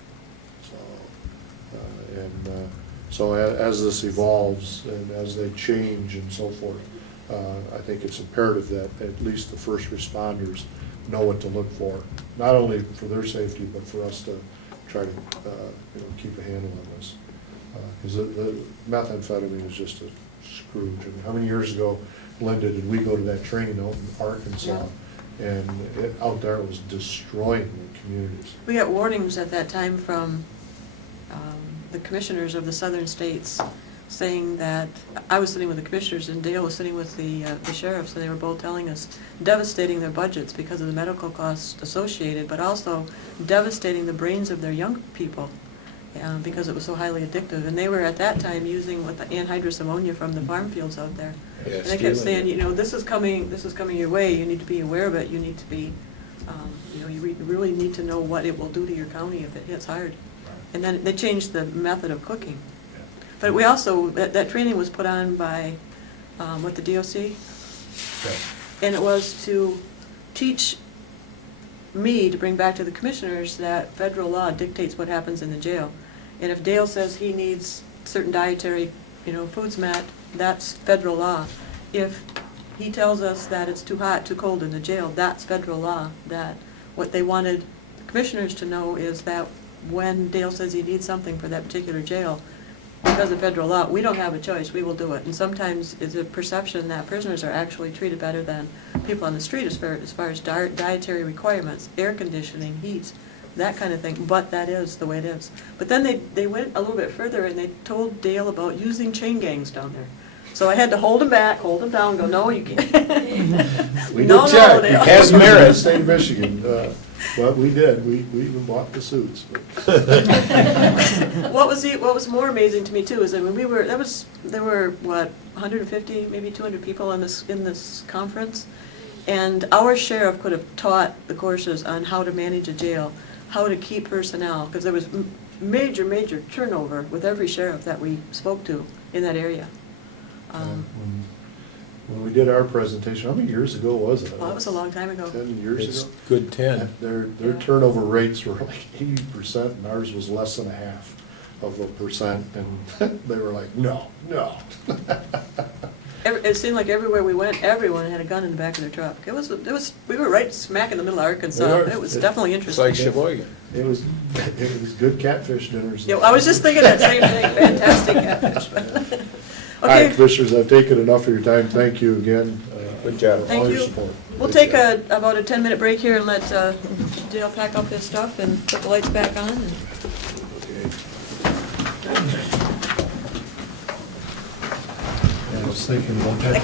So as this evolves and as they change and so forth, I think it's imperative that at least the first responders know what to look for, not only for their safety, but for us to try to keep a handle on this. Because the methamphetamine is just a Scrooge. I mean, how many years ago, Linda, did we go to that training out in Arkansas? Yeah. And out there it was destroying the communities. We got warnings at that time from the commissioners of the southern states saying that, I was sitting with the commissioners and Dale was sitting with the sheriffs, and they were both telling us devastating their budgets because of the medical costs associated, but also devastating the brains of their young people. Because it was so highly addictive. And they were at that time using what the anhydrous ammonia from the farm fields out there. Yeah, and they kept saying, this is coming your way, you need to be aware of it, you need to be, you really need to know what it will do to your county if it hits hard. And then they changed the method of cooking. But we also, that training was put on by, the DOC? And it was to teach me to bring back to the commissioners that federal law dictates what happens in the jail. And if Dale says he needs certain dietary, foods met, that's federal law. If he tells us that it's too hot, too cold in the jail, that's federal law. That what they wanted the commissioners to know is that when Dale says he needs something for that particular jail, because of federal law, we don't have a choice, we will do it. And sometimes it's a perception that prisoners are actually treated better than people on the street as far as dietary requirements, air conditioning, heat, that kind of thing, but that is the way it is. But then they went a little bit further and they told Dale about using chain gangs down there. So I had to hold him back, hold him down, go, no, you can't. We did check, Dale. it has merit, state of Michigan, but we did, we even bought the suits. What was more amazing to me too is that when there were what, 150, maybe 200 people in this conference, and our sheriff could have taught the courses on how to manage a jail, how to keep personnel, because there was major turnover with every sheriff that we spoke to in that area. When we did our presentation, how many years ago was it? Well, that was a long time ago. 10 years It's ago? good 10. Their turnover rates were like 80%, and ours was less than 0.5%. And they were like, no. It seemed like everywhere we went, everyone had a gun in the back of their truck. We were right smack in the middle of Arkansas. We are. It was definitely It's like interesting. Sheboygan. It was good catfish dinners. Yeah, I was just thinking that same thing, fantastic catfish. All right, Okay, Commissioners, I've taken enough of your time. Thank you again. Good job. for Thank all your you. support. we'll take about a 10-minute break here and let Dale pack up his stuff and put the lights back on. and- I was thinking about that.